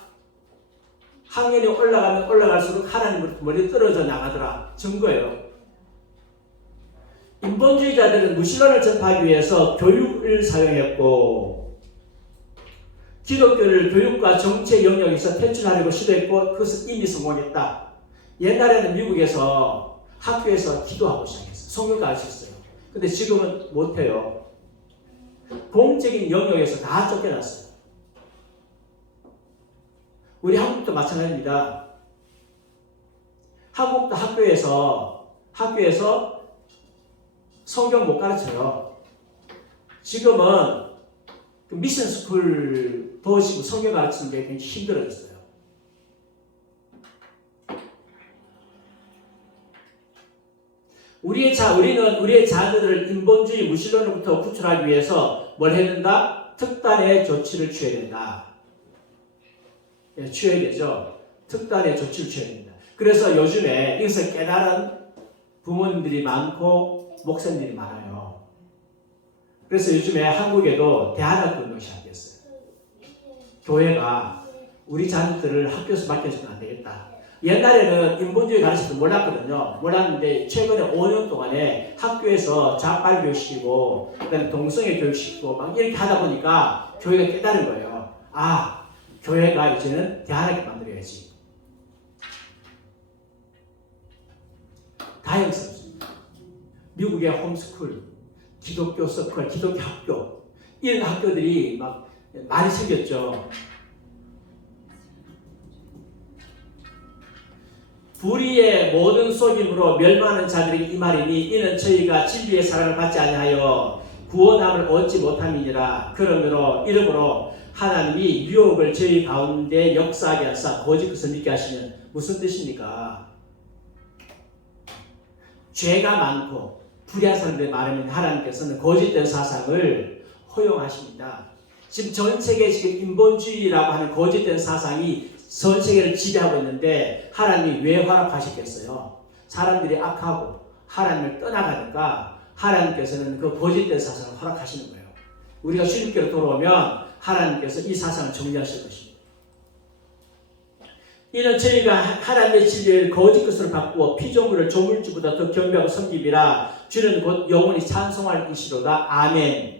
학년이 올라가면 올라갈수록 하나님으로부터 멀리 떨어져 나가더라. 증거예요. 인본주의자들은 무신론을 전파하기 위해서 교육을 사용했고 기독교를 교육과 정치의 영역에서 퇴출하려고 시도했고 그것은 이미 성공했다. 옛날에는 미국에서 학교에서 기도하고 시작했어요. 성경 가르쳤어요. 근데 지금은 못해요. 공적인 영역에서 다 쫓겨났어요. 우리 한국도 마찬가지입니다. 한국도 학교에서 성경 못 가르쳐요. 지금은 미션 스쿨 도시고 성경 가르치는 게 굉장히 힘들어졌어요. 우리는 우리의 자녀들을 인본주의 무신론으로부터 구출하기 위해서 뭘 해야 된다? 특단의 조치를 취해야 된다. 예, 취해야 되죠. 특단의 조치를 취해야 된다. 그래서 요즘에 이것을 깨달은 부모님들이 많고 목사님들이 많아요. 그래서 요즘에 한국에도 대안학교 운동이 시작됐어요. 교회가 우리 자녀들을 학교에서 맡겨주면 안 되겠다. 옛날에는 인본주의 가르칠 때 몰랐는데 최근에 5년 동안에 학교에서 자발 교육시키고 그다음에 동성애 교육시키고 막 이렇게 하다 보니까 교회가 깨달은 거예요. 아, 교회가 이제는 대안학교 만들어야지. 다양성입니다. 미국의 홈스쿨, 기독교 서클, 기독교 학교 이런 학교들이 막 많이 생겼죠. 불의의 모든 속임으로 멸망하는 자들에게 이 말이니 이는 저희가 진리의 사랑을 받지 아니하여 구원함을 얻지 못함이니라. 그러므로 이러므로 하나님이 유혹을 저희 가운데 역사하게 하사 거짓 것을 믿게 하시면 무슨 뜻입니까? 죄가 많고 불의한 사람들의 말하면 하나님께서는 거짓된 사상을 허용하십니다. 지금 전 세계에 지금 인본주의라고 하는 거짓된 사상이 전 세계를 지배하고 있는데 하나님이 왜 허락하셨겠어요? 사람들이 악하고 하나님을 떠나가니까 하나님께서는 그 거짓된 사상을 허락하시는 거예요. 우리가 주님께로 돌아오면 하나님께서 이 사상을 정리하실 것입니다. 이는 저희가 하나님의 진리를 거짓 것으로 바꾸어 피조물을 조물주보다 더 경배하고 섬기리라. 주는 곧 영원히 찬송할 이시로다. 아멘.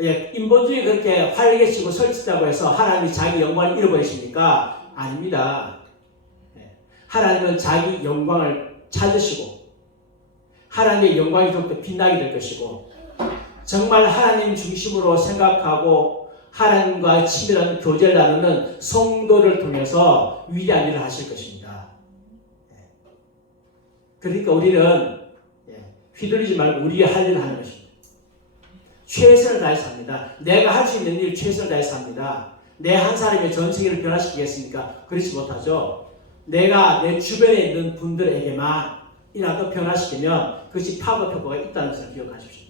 예, 인본주의 그렇게 활력에 치고 설치다고 해서 하나님이 자기 영광을 잃어버리십니까? 아닙니다. 예, 하나님은 자기 영광을 찾으시고 하나님의 영광이 더욱더 빛나게 될 것이고 정말 하나님 중심으로 생각하고 하나님과 친밀한 교제를 나누는 성도를 통해서 위대한 일을 하실 것입니다. 예, 그러니까 우리는 휘둘리지 말고 우리가 할 일을 하는 것입니다. 최선을 다해서 합니다. 내가 할 수 있는 일 최선을 다해서 합니다. 내 한 사람의 전 세계를 변화시키겠습니까? 그렇지 못하죠. 내가 내 주변에 있는 분들에게만 이라도 변화시키면 그것이 파급 효과가 있다는 것을 기억하십시오.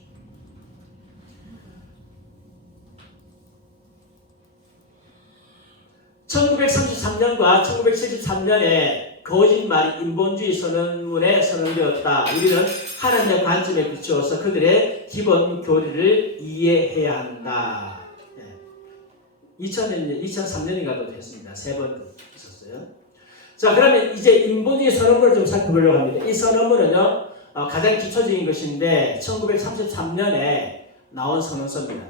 (1933년과 1973년에) 거짓말이 인본주의 선언문에 선언되었다. 우리는 하나님의 관점에 비추어서 그들의 기본 교리를 이해해야 한다. 2003년인가도 됐습니다. 3번 있었어요. 자, 그러면 이제 인본주의 선언문을 좀 살펴보려고 합니다. 이 선언문은요, 가장 기초적인 것인데 1933년에 나온 선언서입니다.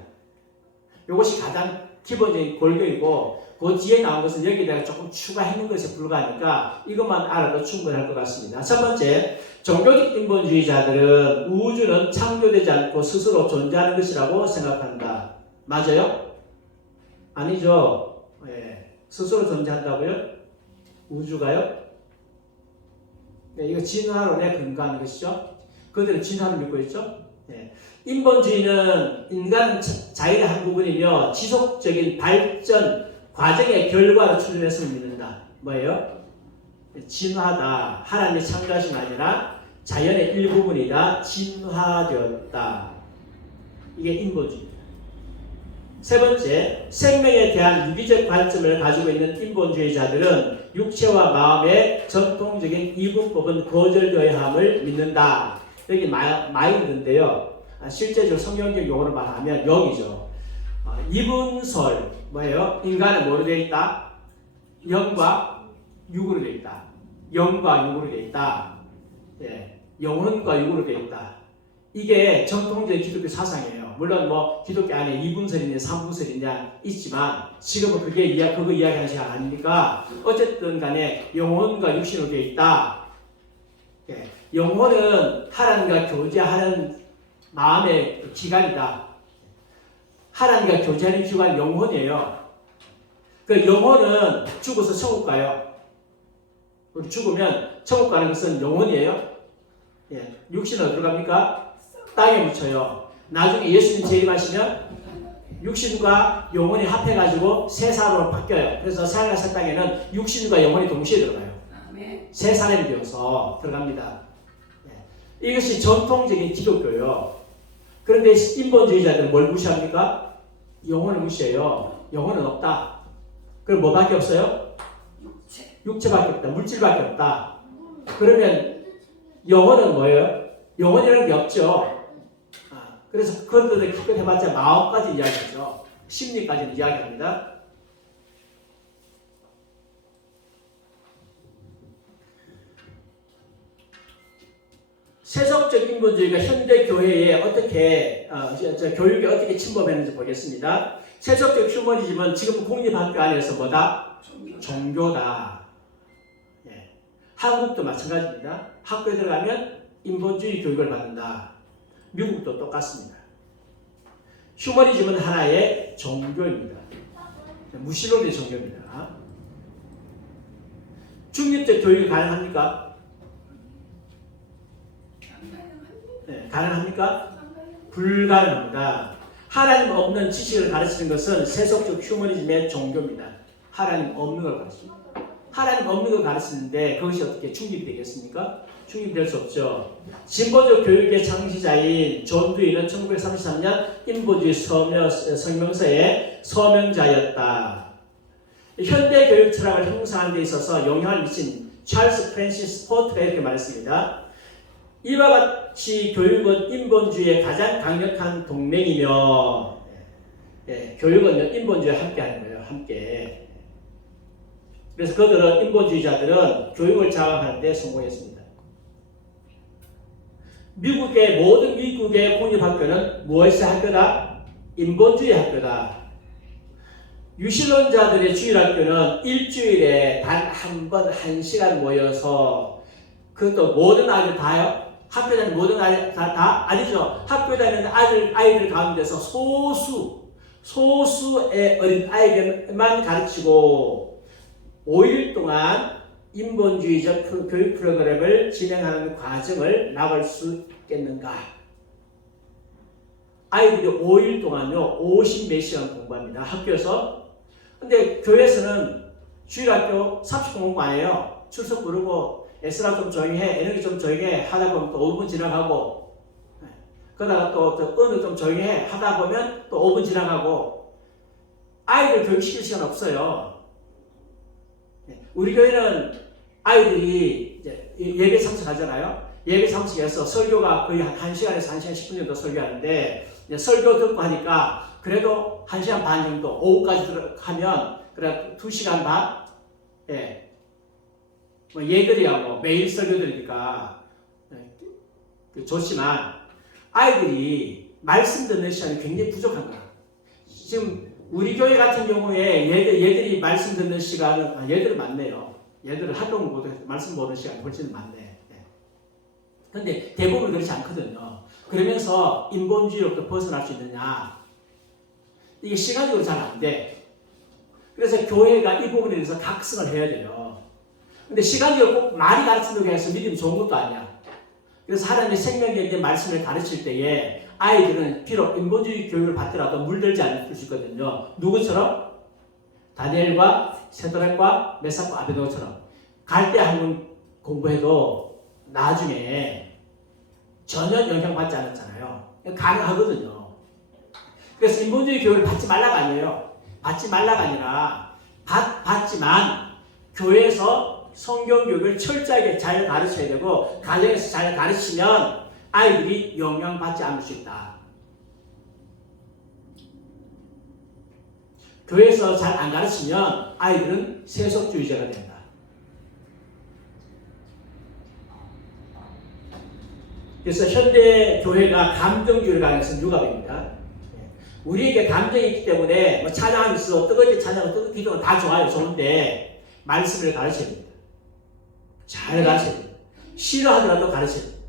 이것이 가장 기본적인 골격이고 그 뒤에 나온 것은 여기다가 조금 추가해놓은 것에 불과하니까 이것만 알아도 충분할 것 같습니다. 첫 번째, 종교적 인본주의자들은 우주는 창조되지 않고 스스로 존재하는 것이라고 생각한다. 맞아요? 아니죠. 예. 스스로 존재한다고요? 우주가요? 네, 이거 진화론에 근거하는 것이죠. 그들은 진화를 믿고 있죠. 예. 인본주의는 인간 자율의 한 부분이며 지속적인 발전 과정의 결과로 출현했음을 믿는다. 뭐예요? 진화다. 하나님의 창조하신 아니라 자연의 일부분이다. 진화되었다. 이게 인본주의입니다. 세 번째, 생명에 대한 유기적 관점을 가지고 있는 인본주의자들은 육체와 마음의 전통적인 이분법은 거절되어야 함을 믿는다. 여기 마인드인데요. 실제적으로 성경적 용어로 말하면 여기죠. 이분설, 뭐예요? 인간은 뭐로 되어 있다? 영과 육으로 되어 있다. 영과 육으로 되어 있다. 예, 영혼과 육으로 되어 있다. 이게 전통적인 기독교 사상이에요. 물론 뭐 기독교 안에 이분설이냐 삼분설이냐 있지만 지금은 그거 이야기하는 시간 아닙니까? 어쨌든 간에 영혼과 육신으로 되어 있다. 예, 영혼은 하나님과 교제하는 마음의 기관이다. 하나님과 교제하는 기관 영혼이에요. 그 영혼은 죽어서 천국 가요. 우리 죽으면 천국 가는 것은 영혼이에요. 예. 육신은 어디로 갑니까? 땅에 묻혀요. 나중에 예수님 재림하시면 육신과 영혼이 합해가지고 새 사람으로 바뀌어요. 그래서 새하늘과 새 땅에는 육신과 영혼이 동시에 들어가요. 새 사람이 되어서 들어갑니다. 예. 이것이 전통적인 기독교예요. 그런데 인본주의자들은 뭘 무시합니까? 영혼을 무시해요. 영혼은 없다. 그럼 뭐밖에 없어요? 육체밖에 없다. 물질밖에 없다. 그러면 영혼은 뭐예요? 영혼이라는 게 없죠. 그래서 그것들을 기껏 해봤자 마음까지 이야기하죠. 심리까지는 이야기합니다. 세속적 인본주의가 현대 교회에 어떻게 교육에 어떻게 침범했는지 보겠습니다. 세속적 휴머니즘은 지금 공립학교 안에서 뭐다? 종교다. 예. 한국도 마찬가지입니다. 학교에 들어가면 인본주의 교육을 받는다. 미국도 똑같습니다. 휴머니즘은 하나의 종교입니다. 무신론의 종교입니다. 중립적 교육이 가능합니까? 네, 가능합니까? 불가능합니다. 하나님 없는 지식을 가르치는 것은 세속적 휴머니즘의 종교입니다. 하나님 없는 걸 가르칩니다. 하나님 없는 걸 가르치는데 그것이 어떻게 중립이 되겠습니까? 중립될 수 없죠. 진보적 교육의 창시자인 존 듀이는 1933년 인본주의 성명서의 서명자였다. 현대 교육 철학을 형성하는 데 있어서 영향을 미친 찰스 프랜시스 포트가 이렇게 말했습니다. 이와 같이 교육은 인본주의의 가장 강력한 동맹이며, 교육은 인본주의와 함께하는 거예요. 함께. 그래서 그들은 인본주의자들은 교육을 장악하는 데 성공했습니다. 모든 미국의 공립학교는 무엇의 학교다? 인본주의 학교다. 유신론자들의 주일학교는 일주일에 단 한 번 1시간 모여서 그것도 모든 아이들 다요? 학교 다니는 모든 아이들 다? 아니죠. 학교 다니는 아이들 가운데서 소수의 어린 아이들만 가르치고 5일 동안 인본주의적 교육 프로그램을 진행하는 과정을 나갈 수 있겠는가? 아이들이 5일 동안요 50몇 시간 공부합니다. 학교에서. 근데 교회에서는 주일학교 30분 공부 안 해요. 출석 부르고 애쓰라 좀 조용히 해, 에너지 좀 조용히 해 하다 보면 또 5분 지나가고, 그러다가 또 어느 좀 조용히 해 하다 보면 또 5분 지나가고, 아이들 교육시킬 시간 없어요. 우리 교회는 아이들이 이제 예배 참석하잖아요. 예배 참석해서 설교가 거의 한 1시간에서 1시간 10분 정도 설교하는데, 이제 설교 듣고 하니까 그래도 1시간 반 정도, 오후까지 하면 그래 2시간 반? 예. 뭐 얘들이야 뭐 매일 설교 들으니까 좋지만 아이들이 말씀 듣는 시간이 굉장히 부족한 거야. 지금 우리 교회 같은 경우에 얘들이 말씀 듣는 시간은 얘들은 많네요. 얘들은 학교 말씀 보는 시간이 훨씬 많네. 그런데 대부분 그렇지 않거든요. 그러면서 인본주의로부터 벗어날 수 있느냐? 이게 시간적으로 잘 안 돼. 그래서 교회가 이 부분에 대해서 각성을 해야 돼요. 근데 시간적으로 꼭 많이 가르친다고 해서 믿음이 좋은 것도 아니야. 그래서 하나님의 생명에 있는 말씀을 가르칠 때에 아이들은 비록 인본주의 교육을 받더라도 물들지 않을 수 있거든요. 누구처럼? 다니엘과 세드락과 메삭과 아베노처럼 갈 때 한번 공부해도 나중에 전혀 영향받지 않았잖아요. 가능하거든요. 그래서 인본주의 교육을 받지 말라가 아니에요. 받지 말라가 아니라 받지만 교회에서 성경 교육을 철저하게 잘 가르쳐야 되고 가정에서 잘 가르치면 아이들이 영향받지 않을 수 있다. 교회에서 잘 안 가르치면 아이들은 세속주의자가 된다. 그래서 현대 교회가 감정주의를 가르치는 유갑입니다. 우리에게 감정이 있기 때문에 뭐 찬양이 있어 뜨겁게 찬양하고 뜨겁게 기도는 다 좋아요. 좋은데 말씀을 가르쳐야 됩니다. 잘 가르쳐야 됩니다. 싫어하더라도 가르쳐야 됩니다.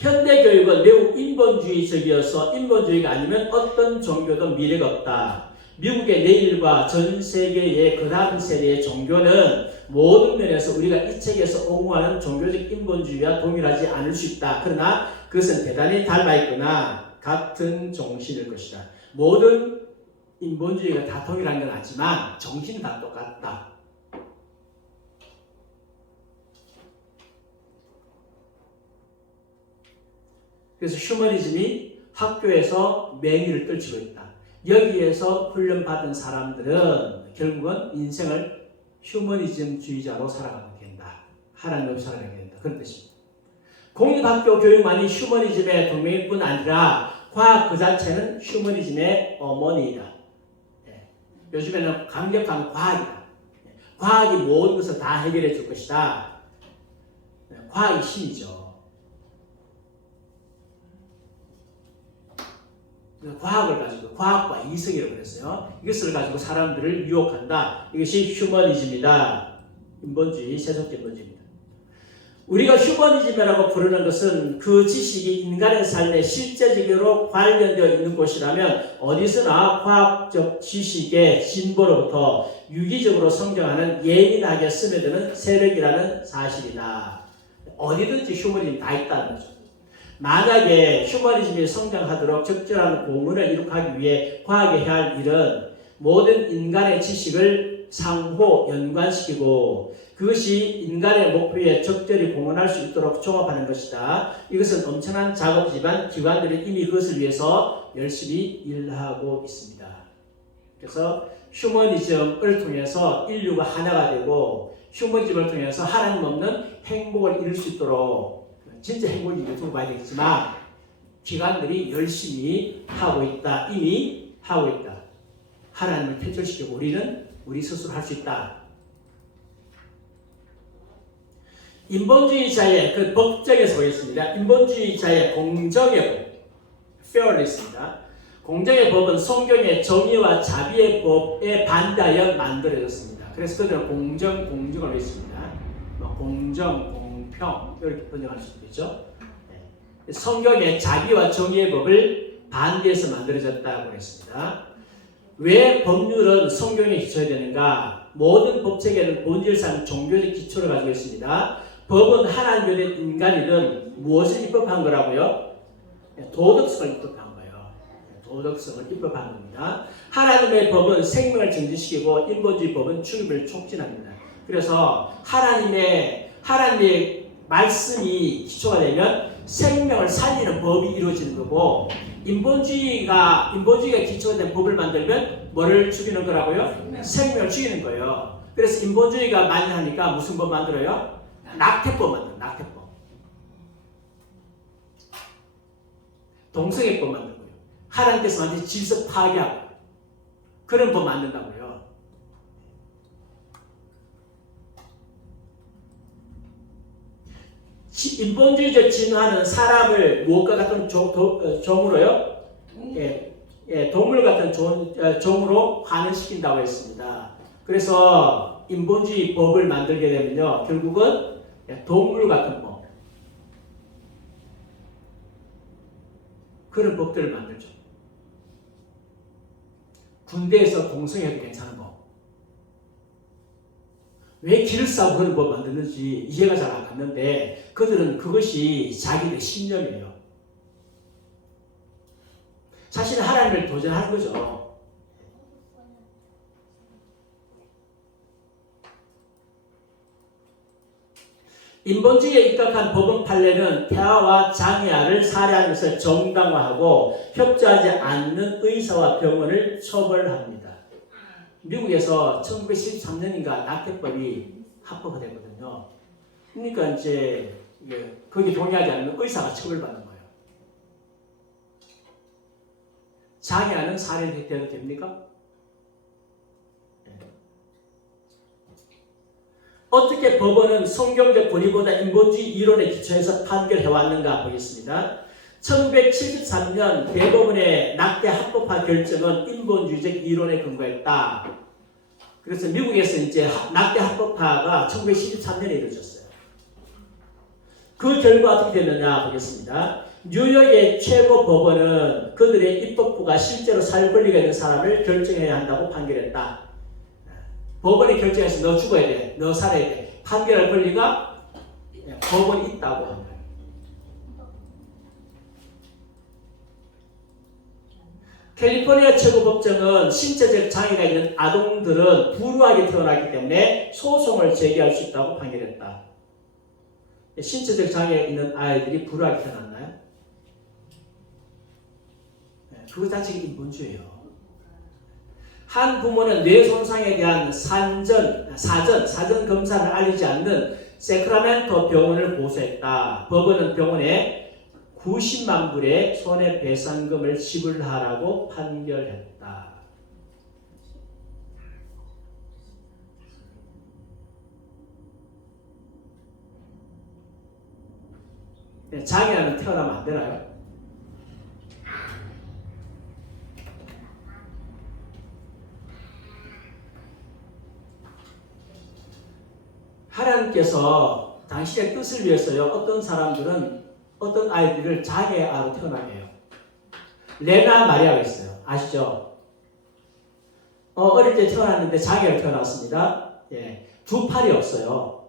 현대 교육은 매우 인본주의적이어서 인본주의가 아니면 어떤 종교도 미래가 없다. 미국의 내일과 전 세계의 그 다음 세대의 종교는 모든 면에서 우리가 이 책에서 옹호하는 종교적 인본주의와 동일하지 않을 수 있다. 그러나 그것은 대단히 닮아있거나 같은 정신일 것이다. 모든 인본주의가 다 동일한 건 아니지만 정신은 다 똑같다. 그래서 휴머니즘이 학교에서 맹위를 떨치고 있다. 여기에서 훈련받은 사람들은 결국은 인생을 휴머니즘주의자로 살아가게 된다. 하나님 없이 살아가게 된다. 그런 뜻입니다. 공립학교 교육만이 휴머니즘의 동맹일 뿐 아니라 과학 그 자체는 휴머니즘의 어머니이다. 요즘에는 강력한 과학이다. 과학이 모든 것을 다 해결해 줄 것이다. 과학이 힘이죠. 과학을 가지고 과학과 이성이라고 그랬어요. 이것을 가지고 사람들을 유혹한다. 이것이 휴머니즘이다. 인본주의, 세속적 인본주의입니다. 우리가 휴머니즘이라고 부르는 것은 그 지식이 인간의 삶에 실제적으로 관련되어 있는 곳이라면 어디서나 과학적 지식의 진보로부터 유기적으로 성장하는 예민하게 스며드는 세력이라는 사실이다. 어디든지 휴머니즘이 다 있다는 거죠. 만약에 휴머니즘이 성장하도록 적절한 공헌을 이룩하기 위해 과학이 해야 할 일은 모든 인간의 지식을 상호 연관시키고 그것이 인간의 목표에 적절히 공헌할 수 있도록 종합하는 것이다. 이것은 엄청난 작업이지만 기관들이 이미 그것을 위해서 열심히 일하고 있습니다. 그래서 휴머니즘을 통해서 인류가 하나가 되고 휴머니즘을 통해서 하나님 없는 행복을 이룰 수 있도록 진짜 행복이 두고 봐야 되겠지만 기관들이 열심히 하고 있다. 이미 하고 있다. 하나님을 퇴출시키고 우리는 우리 스스로 할 수 있다. 인본주의자의 그 법정에서 보겠습니다. 인본주의자의 공정의 법, fairness입니다. 공정의 법은 성경의 정의와 자비의 법에 반대하여 만들어졌습니다. 그래서 그들은 공정을 했습니다. 공정, 공평 이렇게 번역할 수 있겠죠. 성경의 자비와 정의의 법을 반대해서 만들어졌다고 했습니다. 왜 법률은 성경에 기초해야 되는가? 모든 법체계는 본질상 종교적 기초를 가지고 있습니다. 법은 하나님에 대한 인간이든 무엇을 입법한 거라고요? 도덕성을 입법한 거예요. 도덕성을 입법한 겁니다. 하나님의 법은 생명을 정지시키고 인본주의 법은 죽임을 촉진합니다. 그래서 하나님의 말씀이 기초가 되면 생명을 살리는 법이 이루어지는 거고 인본주의가 기초가 된 법을 만들면 뭐를 죽이는 거라고요? 생명을 죽이는 거예요. 그래서 인본주의가 많이 하니까 무슨 법 만들어요? 낙태법 만들어요. 낙태법. 동성애법 만들고요. 하나님께서 완전히 질서 파괴하고 그런 법 만든다고요. 인본주의적 진화는 사람을 무엇과 같은 종으로요? 동물 같은 종으로 환원시킨다고 했습니다. 그래서 인본주의 법을 만들게 되면요, 결국은 동물 같은 법, 그런 법들을 만들죠. 군대에서 동성애도 괜찮은 법. 왜 길을 싸고 그런 법 만드는지 이해가 잘 안 갔는데 그들은 그것이 자기의 신념이에요. 사실은 하나님을 도전하는 거죠. 인본주의에 입각한 법원 판례는 폐하와 장애아를 살해하는 것을 정당화하고 협조하지 않는 의사와 병원을 처벌합니다. 미국에서 1913년인가 낙태법이 합법화됐거든요. 그러니까 이제 거기 동의하지 않으면 의사가 처벌받는 거예요. 장애아는 살해돼도 됩니까? 어떻게 법원은 성경적 권위보다 인본주의 이론에 기초해서 판결해왔는가 보겠습니다. 1973년 대법원의 낙태 합법화 결정은 인본주의적 이론에 근거했다. 그래서 미국에서 이제 낙태 합법화가 1913년에 이루어졌어요. 그 결과 어떻게 됐느냐 보겠습니다. 뉴욕의 최고 법원은 그들의 입법부가 실제로 살 권리가 있는 사람을 결정해야 한다고 판결했다. 법원이 결정해서 너 죽어야 돼, 너 살아야 돼, 판결할 권리가 법원이 있다고 합니다. 캘리포니아 최고법정은 신체적 장애가 있는 아동들은 불우하게 태어나기 때문에 소송을 제기할 수 있다고 판결했다. 신체적 장애가 있는 아이들이 불우하게 태어났나요? 그거 자체가 인본주의예요. 한 부모는 뇌 손상에 대한 사전 검사를 알리지 않는 세크라멘토 병원을 고소했다. 법원은 병원에 90만 불의 손해배상금을 지불하라고 판결했다. 장애하면 태어나면 안 되나요? 하나님께서 당신의 뜻을 위해서요, 어떤 아이들을 장애아로 태어나게 해요. 레나 마리아가 있어요. 아시죠? 어릴 때 태어났는데 장애로 태어났습니다. 예, 두 팔이 없어요.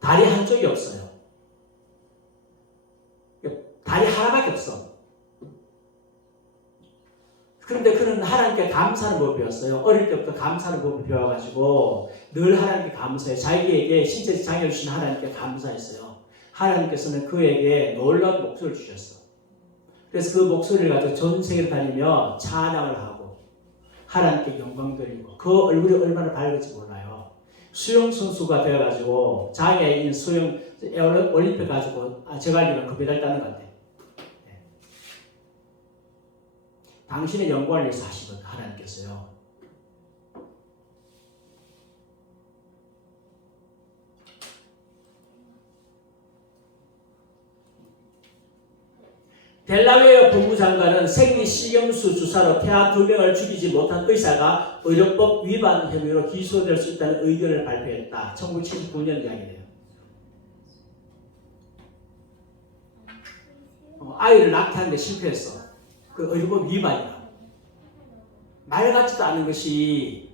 다리 한쪽이 없어요. 다리 하나밖에 없어. 그런데 그는 하나님께 감사하는 법을 배웠어요. 어릴 때부터 감사하는 법을 배워가지고 늘 하나님께 감사해요. 자기에게 신체적 장애를 주신 하나님께 감사했어요. 하나님께서는 그에게 놀라운 목소리를 주셨어. 그래서 그 목소리를 가지고 전 세계를 다니며 찬양을 하고 하나님께 영광 돌리고 그 얼굴이 얼마나 밝을지 몰라요. 수영 선수가 되어가지고 장애인 수영 올림픽 가지고 제가 알기로는 금메달 따는 것 같아요. 당신의 영광을 위해서 하시거든 하나님께서요. 델라웨어 법무장관은 생리식염수 주사로 태아 2명을 죽이지 못한 의사가 의료법 위반 혐의로 기소될 수 있다는 의견을 발표했다. 1979년 이야기예요. 아이를 낳게 실패했어. 그 의료법 위반이야. 말 같지도 않은 것이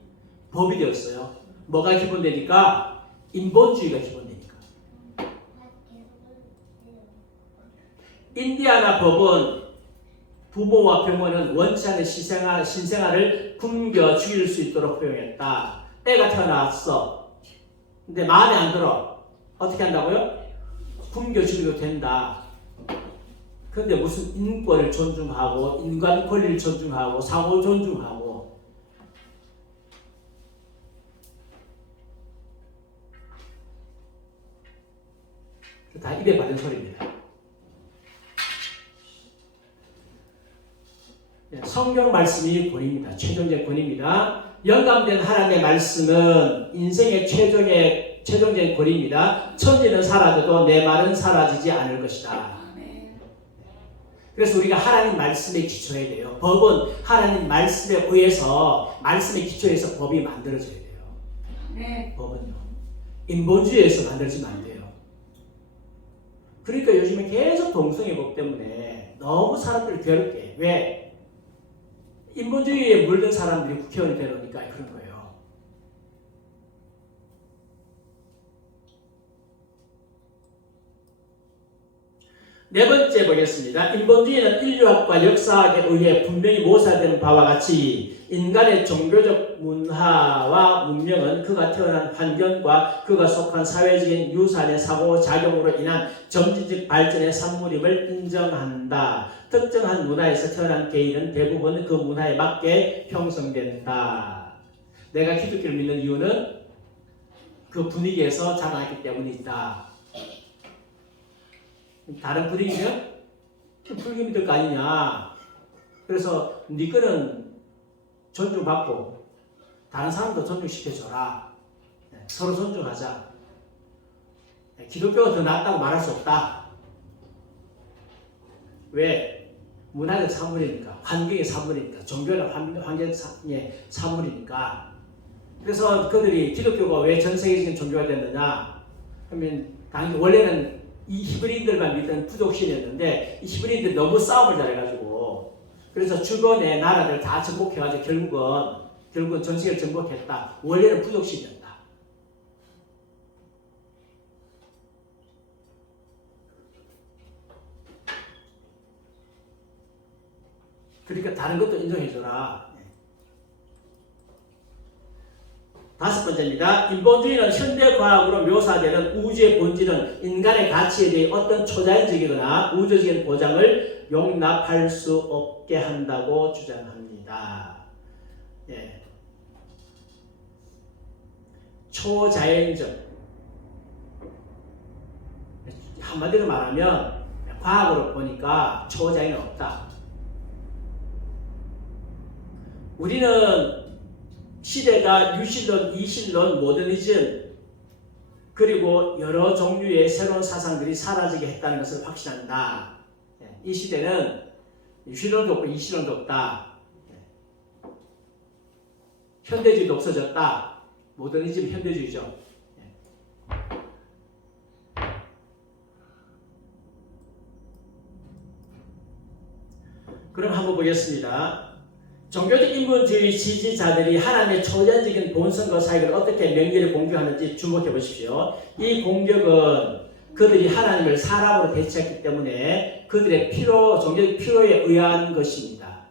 법이 되었어요. 뭐가 기본되니까? 인본주의가 기본되니까. 인디아나 법은 부모와 병원은 원치 않는 신생아를 굶겨 죽일 수 있도록 허용했다. 애가 태어났어. 근데 마음에 안 들어. 어떻게 한다고요? 굶겨 죽여도 된다. 근데 무슨 인권을 존중하고 인간 권리를 존중하고 상호 존중하고 다 입에 받은 소리입니다. 성경 말씀이 권위입니다. 최종적 권위입니다. 영감된 하나님의 말씀은 인생의 최종적인 권위입니다. 천지는 사라져도 내 말은 사라지지 않을 것이다. 그래서 우리가 하나님 말씀에 기초해야 돼요. 법은 하나님 말씀에 의해서 말씀에 기초해서 법이 만들어져야 돼요. 네. 법은요. 인본주의에서 만들어지면 안 돼요. 그러니까 요즘에 계속 동성애 법 때문에 너무 사람들을 괴롭게 해. 왜? 인본주의에 물든 사람들이 국회의원이 되려니까 그런 거예요. 네 번째 보겠습니다. 인본주의는 인류학과 역사학에 의해 분명히 모사되는 바와 같이 인간의 종교적 문화와 문명은 그가 태어난 환경과 그가 속한 사회적인 유산의 상호작용으로 인한 점진적 발전의 산물임을 인정한다. 특정한 문화에서 태어난 개인은 대부분 그 문화에 맞게 형성된다. 내가 기독교를 믿는 이유는 그 분위기에서 자라났기 때문이다. 다른 분위기면 불교 믿을 거 아니냐. 그래서 네 거는 존중받고 다른 사람도 존중시켜줘라. 서로 존중하자. 기독교가 더 낫다고 말할 수 없다. 왜? 문화적 사물이니까, 환경의 사물이니까, 종교는 환경의 사물이니까. 그래서 그들이 기독교가 왜 전 세계적인 종교가 됐느냐 하면 당연히 원래는 이 히브리인들만 믿던 부족신이었는데 이 히브리인들이 너무 싸움을 잘해가지고 그래서 주변의 나라들 다 정복해가지고 결국은 전 세계를 정복했다. 원래는 부족신이었다. 그러니까 다른 것도 인정해줘라. 다섯 번째입니다. 인본주의는 현대과학으로 묘사되는 우주의 본질은 인간의 가치에 대해 어떤 초자연적이거나 우주적인 보장을 용납할 수 없게 한다고 주장합니다. 예. 초자연적. 한마디로 말하면 과학으로 보니까 초자연은 없다. 우리는 시대가 유실론, 이실론, 모더니즘 그리고 여러 종류의 새로운 사상들이 사라지게 했다는 것을 확신한다. 이 시대는 유실론도 없고 이실론도 없다. 현대주의도 없어졌다. 모더니즘 현대주의죠. 그럼 한번 보겠습니다. 종교적 인본주의 지지자들이 하나님의 초자연적인 본성과 사역을 어떻게 명예를 공격하는지 주목해 보십시오. 이 공격은 그들이 하나님을 사람으로 대체했기 때문에 그들의 종교적 필요에 의한 것입니다.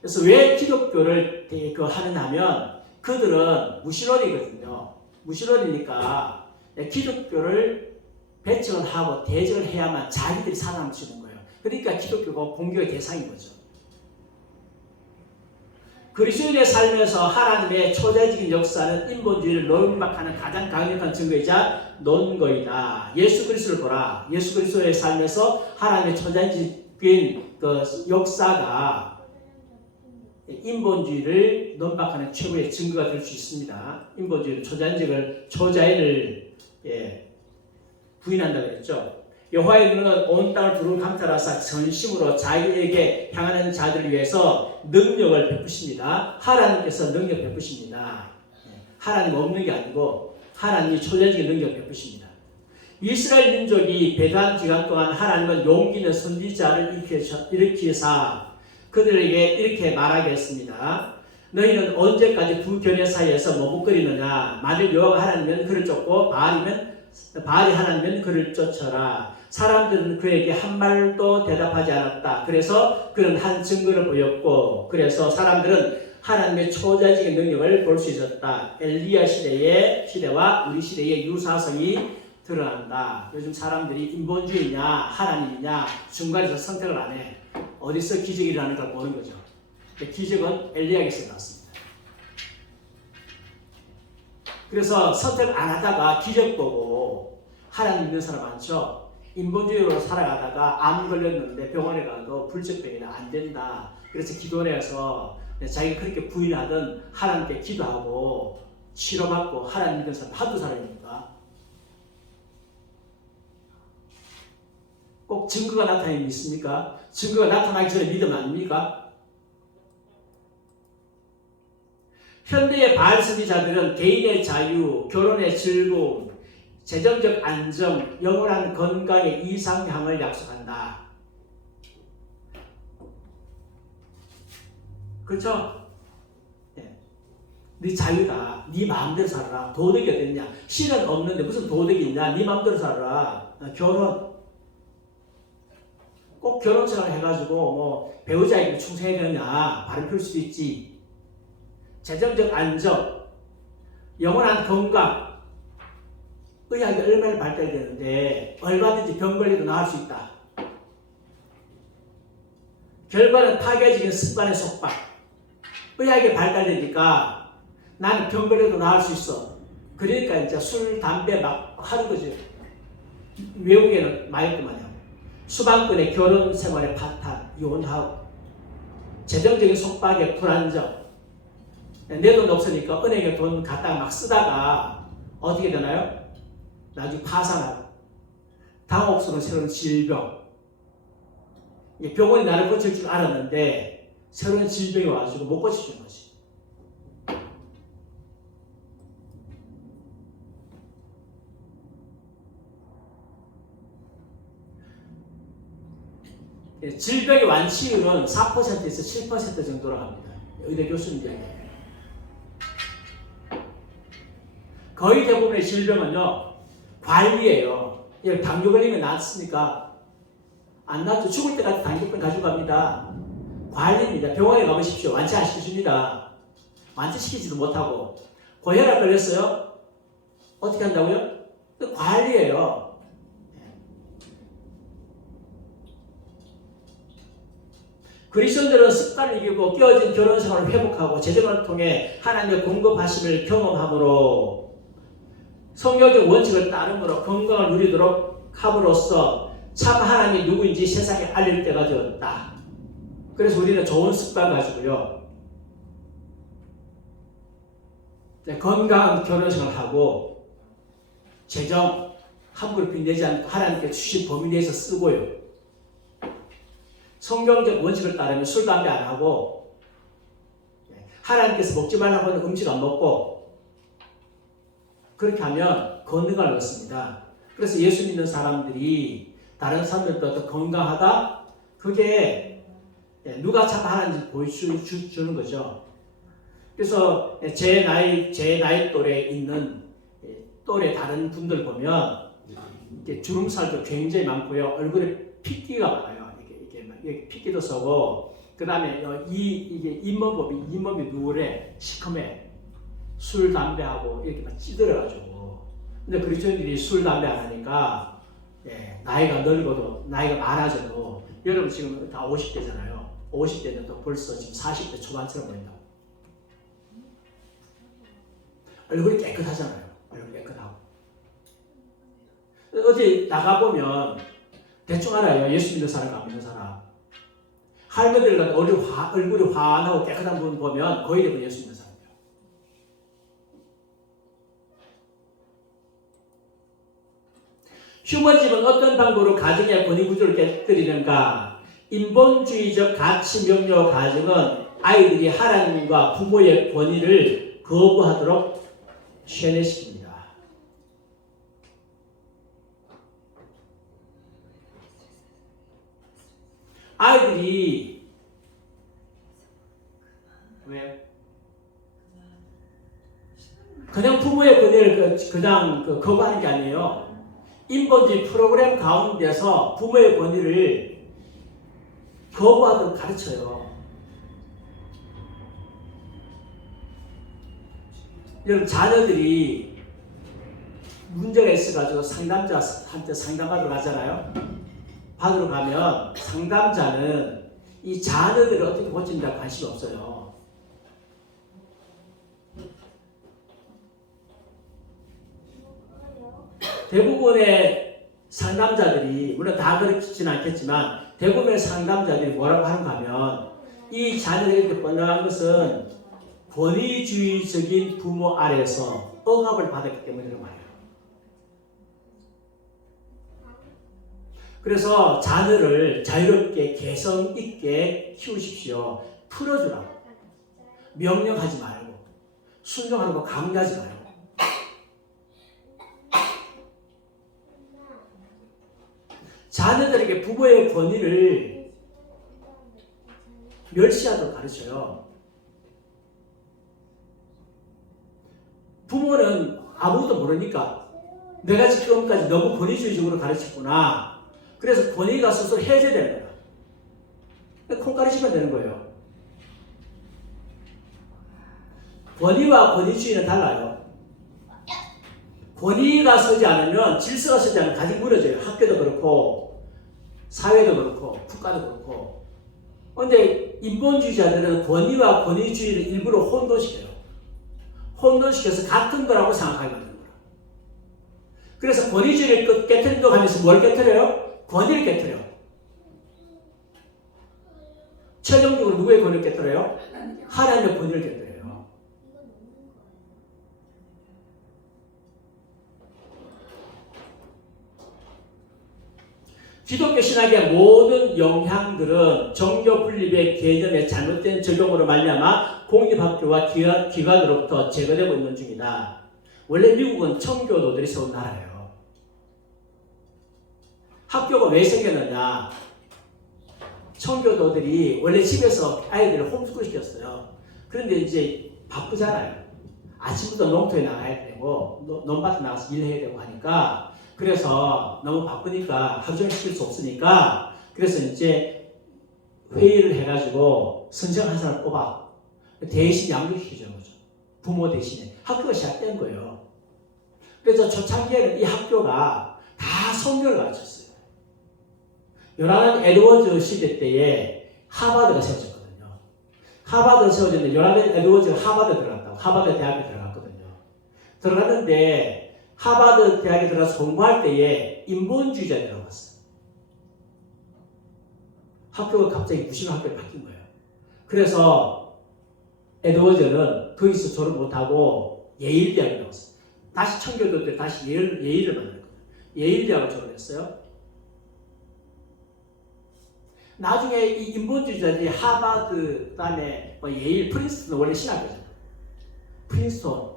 그래서 왜 기독교를 하느냐 하면 그들은 무신론이거든요. 무신론이니까 기독교를 배척을 하고 대적을 해야만 자기들이 살아남는 거예요. 그러니까 기독교가 공격의 대상인 거죠. 그리스도인의 삶에서 하나님의 초자연적인 역사는 인본주의를 논박하는 가장 강력한 증거이자 논거이다. 예수 그리스도를 보라. 예수 그리스도의 삶에서 하나님의 초자연적인 그 역사가 인본주의를 논박하는 최고의 증거가 될 수 있습니다. 인본주의는 초자연을 부인한다고 했죠. 여호와의 눈은 온 땅을 두루 감찰하사 전심으로 자기에게 향하는 자들을 위해서 능력을 베푸십니다. 하나님께서 능력 베푸십니다. 하나님 없는 게 아니고 하나님이 초자연적인 능력을 베푸십니다. 이스라엘 민족이 배단 기간 동안 하나님은 용기 있는 선지자를 일으키사 그들에게 이렇게 말하게 했습니다. 너희는 언제까지 두 견해 사이에서 머뭇거리느냐. 만일 여호와가 하나님이면 그를 쫓고 바알이 하나님이면 그를 쫓아라. 사람들은 그에게 한 말도 대답하지 않았다. 그래서 그는 한 증거를 보였고 그래서 사람들은 하나님의 초자연적인 능력을 볼 수 있었다. 엘리야 시대와 우리 시대의 유사성이 드러난다. 요즘 사람들이 인본주의냐 하나님이냐 중간에서 선택을 안 해. 어디서 기적이 일어나는가 보는 거죠. 기적은 엘리야에게서 나왔습니다. 그래서 선택을 안 하다가 기적 보고 하나님 믿는 사람 많죠. 인본주의로 살아가다가 암 걸렸는데 병원에 가도 불치병이나 안 된다. 그래서 기도를 해서 자기가 그렇게 부인하던 하나님께 기도하고 치료받고 하나님 믿는 사람 한두 사람입니까? 꼭 증거가 나타나면 믿습니까? 증거가 나타나기 전에 믿음 아닙니까? 현대의 바알 선지자들은 개인의 자유, 결혼의 즐거움, 재정적 안정, 영원한 건강의 이상향을 약속한다. 그렇죠? 네 자유다. 네 마음대로 살아라. 도덕이 어딨냐? 실은 없는데 무슨 도덕이 있냐? 네 마음대로 살아라. 결혼. 꼭 결혼 생활을 해가지고 뭐 배우자에게 충성해야 되느냐? 바람 필 수도 있지. 재정적 안정, 영원한 건강. 의학이 얼마나 발달되는데 얼마든지 병 걸리도 나을 수 있다. 결과는 파괴적인 습관의 속박. 의학이 발달되니까 나는 병 걸려도 나을 수 있어. 그러니까 이제 술, 담배 막 하는 거지. 외국에는 마약도만요. 수반권의 결혼 생활의 파탄, 이혼하고 재정적인 속박의 불안정. 내 돈 없으니까 은행에 돈 갖다가 막 쓰다가 어떻게 되나요? 나중에 파산하고 당혹스러운 새로운 질병. 병원이 나를 고칠 줄 알았는데 새로운 질병이 와가지고 못 고쳐주는 거지. 질병의 완치율은 4%에서 7% 정도라고 합니다. 의대 교수님 이야기예요. 거의 대부분의 질병은요, 관리예요. 당뇨 걸리면 낫습니까? 안 낫죠. 죽을 때까지 당뇨병 가지고 갑니다. 관리입니다. 병원에 가보십시오. 완치 안 시켜줍니다. 완치시키지도 못하고. 고혈압 걸렸어요? 어떻게 한다고요? 관리예요. 그리스도인들은 습관을 이기고 깨어진 결혼 생활을 회복하고 재정을 통해 하나님의 공급하심을 경험함으로 성경적 원칙을 따름으로 건강을 누리도록 함으로써 참 하나님이 누구인지 세상에 알릴 때가 되었다. 그래서 우리는 좋은 습관 가지고요, 건강한 결혼 생활을 하고 재정 함부로 빚내지 않고 하나님께 주신 범위 내에서 쓰고요, 성경적 원칙을 따르면 술, 담배 안 하고, 하나님께서 먹지 말라고 하는 음식 안 먹고, 그렇게 하면 건강을 얻습니다. 그래서 예수 믿는 사람들이 다른 사람들보다 더 건강하다? 그게 누가 참 하나님인지 보여주는 거죠. 그래서 제 나이 또래에 있는 또래 다른 분들 보면 주름살도 굉장히 많고요, 얼굴에 핏기가 많아요. 이게 핏기도 서고, 그 다음에 이게 잇몸이 누래, 시커매, 술, 담배하고 이렇게 막 찌들어가지고. 근데 그리스도인들이 술, 담배 안 하니까, 나이가 늙어도, 나이가 많아져도, 여러분 지금 다 50대잖아요. 50대인데도 벌써 지금 40대 초반처럼 보인다고. 얼굴이 깨끗하잖아요. 얼굴이 깨끗하고. 어디 나가보면, 대충 알아요. 예수 믿는 사람, 안 믿는 사람. 할머니들 같은 얼굴이 환하고 깨끗한 분 보면 거의 대부분 예수 믿는 사람이에요. 휴머니즘은 어떤 방법으로 가정의 권위 구조를 깨뜨리는가? 인본주의적 가치 명료 가정은 아이들이 하나님과 부모의 권위를 거부하도록 세뇌시킵니다. 아이들이 왜요? 그냥 부모의 권위를 그냥 거부하는 게 아니에요. 인본주의 프로그램 가운데서 부모의 권위를 거부하도록 가르쳐요. 여러분, 자녀들이 문제가 있어가지고 상담자한테 상담받으러 가잖아요. 받으러 가면 상담자는 이 자녀들을 어떻게 고친다 관심이 없어요. 대부분의 상담자들이, 물론 다 그렇지는 않겠지만 대부분의 상담자들이 뭐라고 하는가 하면, 이 자녀들이 이렇게 번영한 것은 권위주의적인 부모 아래에서 억압을 받았기 때문에 그런 말이에요. 그래서 자녀를 자유롭게 개성 있게 키우십시오. 풀어주라고. 명령하지 말고, 순종하는 거 강요하지 말고. 자녀들에게 부모의 권위를 멸시하도록 가르쳐요. 부모는 아무것도 모르니까 내가 지금까지 너무 권위주의적으로 가르쳤구나. 그래서 권위가 스스로 해제되는 거예요. 콩 가르치면 되는 거예요. 권위와 권위주의는 달라요. 권위가 서지 않으면, 질서가 서지 않으면 가지 무너져요. 학교도 그렇고 사회도 그렇고 국가도 그렇고. 그런데 인본주의자들은 권위와 권위주의를 일부러 혼돈시켜요. 혼돈시켜서 같은 거라고 생각하게 만드는 거예요. 그래서 권위주의를 깨트린다고 하면서 뭘 깨트려요? 권위를 깨트려. 최종적으로 누구의 권위를 깨트려요? 하나님의 권위를 깨트려요. 기독교 신학의 모든 영향들은 종교 분립의 개념의 잘못된 적용으로 말미암아 공립학교와 기관으로부터 제거되고 있는 중이다. 원래 미국은 청교도들이 세운 나라예요. 학교가 왜 생겼느냐? 청교도들이 원래 집에서 아이들을 홈스쿨 시켰어요. 그런데 이제 바쁘잖아요. 아침부터 농토에 나가야 되고 논밭에 나가서 일해야 되고 하니까, 그래서 너무 바쁘니까 하루 종일 시킬 수 없으니까, 그래서 이제 회의를 해가지고 선생 한 사람을 뽑아 대신 양육시켜주는 거죠. 부모 대신에. 학교가 시작된 거예요. 그래서 초창기에는 이 학교가 다 성경을 가르쳤어요. 요나단 에드워즈 시대 때에 하버드가 세워졌거든요. 하버드가 세워졌는데 요나단 에드워즈가 하버드 들어갔다고. 하버드 대학에 들어갔거든요. 들어갔는데 하버드 대학에 들어가서 공부할 때에 인본주의자에 들어갔어요. 학교가 갑자기 무슨 학교에 바뀐 거예요. 그래서 에드워즈는 거기서 졸업 못하고 예일 대학에 나왔어요. 다시 청교도 때 다시 예일을 만들었거든요. 예일 대학을 졸업했어요. 나중에 이 인본주의자들이 하버드, 그다음에 예일, 프린스턴, 원래 신학교잖아요. 프린스턴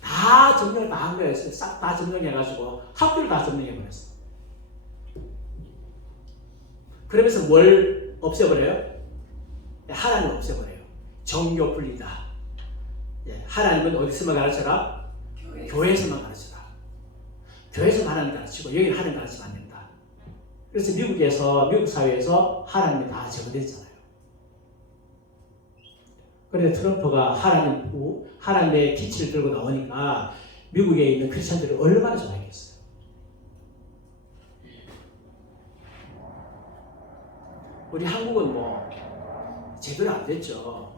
다 점령을 다 한 거였어요. 싹 다 점령해가지고 학교를 다 점령해버렸어요. 그러면서 뭘 없애버려요? 하나님을 없애버려요. 정교 분리다. 하나님은 어디서만 가르쳐라? 교회에서만 가르쳐라. 교회에서 하나님 가르치고 여기는 하나님 가르치면 안 된다. 그래서 미국 사회에서 하나님이 다 제거됐잖아요. 그런데 트럼프가 하나님의 기치를 들고 나오니까 미국에 있는 크리스천들이 얼마나 좋아했겠어요. 우리 한국은 뭐 제대로 안 됐죠.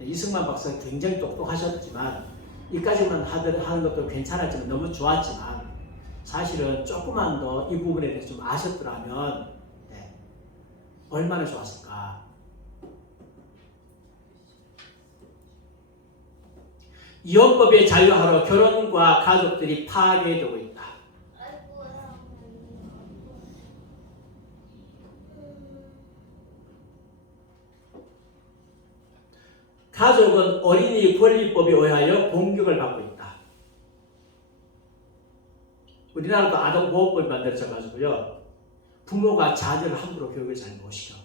이승만 박사가 굉장히 똑똑하셨지만 이까지만 하는 것도 괜찮았지만 너무 좋았지만 사실은 조금만 더 이 부분에 대해서 좀 아셨더라면 얼마나 좋았을까. 이혼법에 잔류하러 결혼과 가족들이 파괴되고 있다. 가족은 어린이 권리법에 의하여 공격을 받고 있다. 우리나라도 아동보호법이 만들어져가지고요. 부모가 자녀를 함부로 교육을 잘 못 시켜.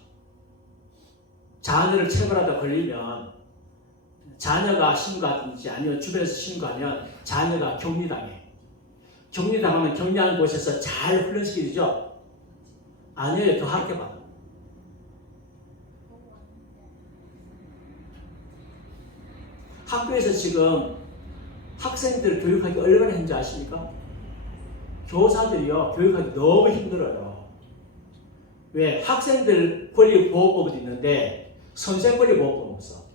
자녀를 체벌하다 걸리면 자녀가 신고하든지 아니면 주변에서 신고하면 자녀가 격리당해. 격리당하면 격리하는 곳에서 잘 훈련시키죠? 아니에요. 더 하게 받아. 학교에서 지금 학생들을 교육하기 얼마나 힘든지 아십니까? 교사들이요, 교육하기 너무 힘들어요. 왜? 학생들 권리 보호법은 있는데 선생 권리 보호법은 없어.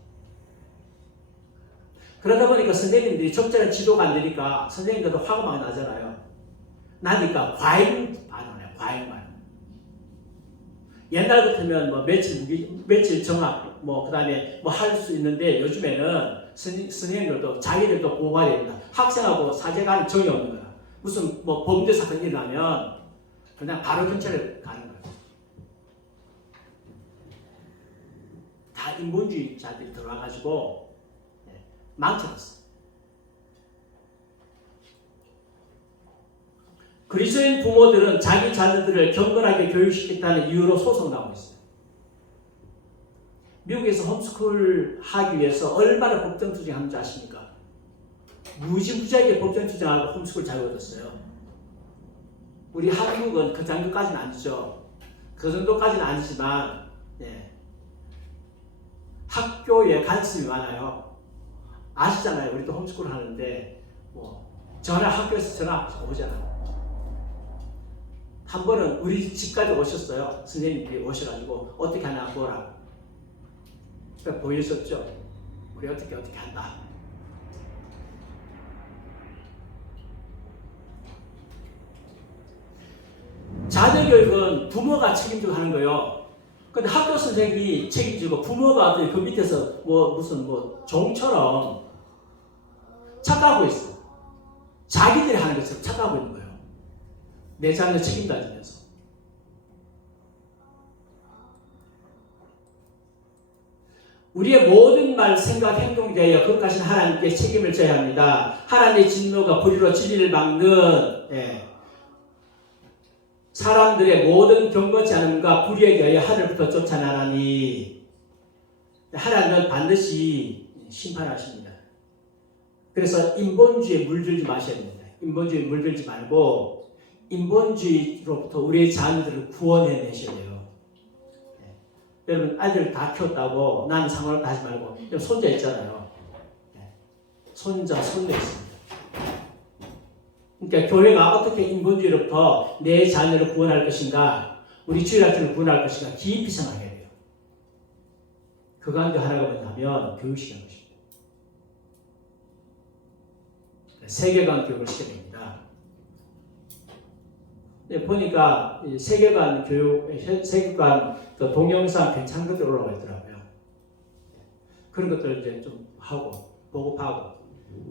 그러다 보니까 선생님들이 적절한 지도가 안 되니까 선생님들도 화가 많이 나잖아요. 나니까 과잉만 해요. 과잉만. 옛날 같으면 뭐 며칠 정학 그 다음에 할 수 있는데 요즘에는 선생님들도 자기들도 보호가 됩니다. 학생하고 사제간 정이 없는 거야. 무슨 범죄 사건이 일어나면 그냥 바로 경찰에 가는 거예요. 다 인본주의자들이 들어와가지고 망쳐놨어. 그리스도인 부모들은 자기 자녀들을 경건하게 교육시켰다는 이유로 소송나오고 있어요. 미국에서 홈스쿨 하기 위해서 얼마나 법정 투쟁하는지 아십니까? 무지무지하게 법정 투쟁하고 홈스쿨 잘 얻었어요. 우리 한국은 그 정도까지는 아니죠. 그 정도까지는 아니지만 학교에 관심이 많아요. 아시잖아요. 우리도 홈스쿨 하는데 전화 학교에서 전화 오잖아요. 한 번은 우리 집까지 오셨어요. 선생님들이 오셔가지고 어떻게 하나 보라. 그러니까 보여줬죠. 우리 어떻게 한다. 자녀 교육은 부모가 책임지고 하는 거예요. 근데 학교 선생님이 책임지고 부모가 그 밑에서 무슨 종처럼 착각하고 있어. 자기들이 하는 것처럼 착각하고 있는 거예요. 내 자녀 책임다지면서. 우리의 모든 말, 생각, 행동에 대하여 거룩하신 하나님께 책임을 져야 합니다. 하나님의 진노가 불의로 진리를 막는 사람들의 모든 경건치 않음과 불의에 대하여 하늘부터 쫓아나나니 하나님은 반드시 심판하십니다. 그래서 인본주의에 물들지 마셔야 됩니다. 인본주의에 물들지 말고 인본주의로부터 우리의 자녀들을 구원해내셔야 돼요. 네. 여러분 아이들 다 키웠다고 나는 상관없다 하지 말고 여러분 손자 있잖아요. 네. 손자, 손녀 있습니다. 그러니까 교회가 어떻게 인본주의로부터 내 자녀를 구원할 것인가, 우리 주일학교를 구원할 것인가 깊이 생각해야 돼요. 그 가운데 하나가 뭐냐면 교육시키는 것입니다. 세계관 교육을 시켜야 됩니다. 보니까 세계관 교육, 세계관 동영상 괜찮은 것들 올라와 있더라고요. 그런 것들을 이제 좀 하고 보급하고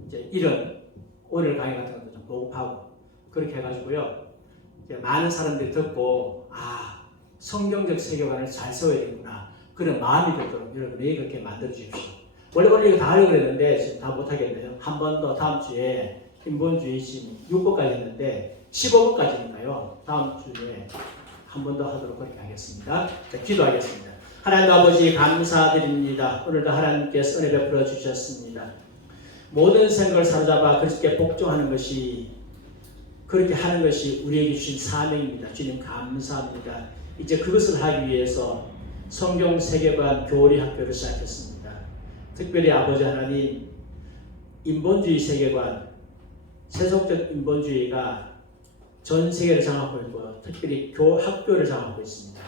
이제 이런 오늘 강의 같은 것도 좀 보급하고 그렇게 해가지고요. 이제 많은 사람들이 듣고 성경적 세계관을 잘 세워야겠구나 그런 마음이 들도록 여러분이 그렇게 만들어 주십시오. 원래 이거 다 하려고 그랬는데 지금 다 못하겠네요. 한 번 더 다음 주에 인본주의 지금 6번까지 했는데 15번까지니까요. 다음 주에 한 번 더 하도록 그렇게 하겠습니다. 자, 기도하겠습니다. 하나님 아버지 감사드립니다. 오늘도 하나님께서 은혜 베풀어 주셨습니다. 모든 생각을 사로잡아 그리스도께 복종하는 것이 그렇게 하는 것이 우리에게 주신 사명입니다. 주님 감사합니다. 이제 그것을 하기 위해서 성경 세계관 교리 학교를 시작했습니다. 특별히 아버지 하나님 인본주의 세계관, 세속적 인본주의가 전 세계를 장악하고 있고 특별히 학교를 장악하고 있습니다.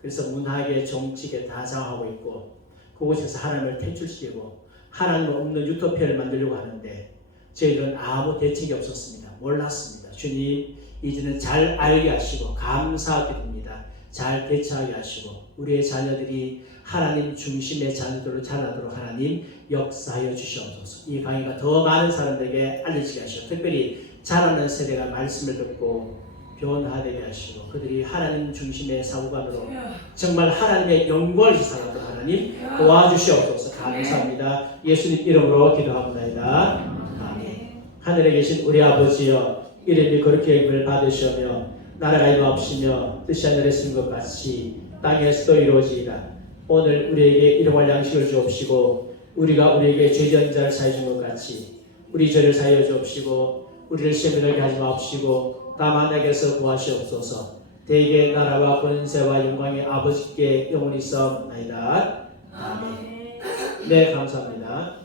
그래서 문화계, 정치계 다 장악하고 있고 그곳에서 하나님을 퇴출시키고 하나님 없는 유토피아를 만들려고 하는데 저희들은 아무 대책이 없었습니다. 몰랐습니다. 주님 이제는 잘 알게 하시고 감사드립니다. 잘 대처하게 하시고 우리의 자녀들이 하나님 중심의 자녀들로 자라도록 하나님 역사하여 주시옵소서. 이 강의가 더 많은 사람들에게 알려지게 하시고 특별히 자라는 세대가 말씀을 듣고 변화되게 하시고 그들이 하나님 중심의 사고관으로 정말 하나님의 영광을 살아가도록 하나님 도와주시옵소서. 감사합니다. 예수님 이름으로 기도합니다. 아멘. 하늘에 계신 우리 아버지여 이름이 거룩히 여김을 받으시오며 나라가 임하옵시며 뜻이 하늘에 쓴 것 같이 땅에서도 이루어지이다. 오늘 우리에게 일용할 양식을 주옵시고 우리가 우리에게 죄지은 자를 사해 준 것 같이 우리 죄를 사하여 주옵시고 우리를 시험에 들게 하지 마옵시고 다만 내게서 구하시옵소서. 대개 나라와 권세와 영광의 아버지께 영원히 있사옵나이다. 아멘. 네, 감사합니다.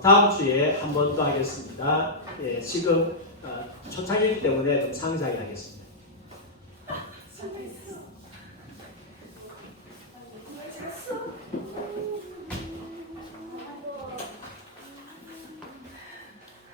다음 주에 한 번 더 하겠습니다. 예, 지금 초창이기 때문에 좀 상세하게 하겠습니다.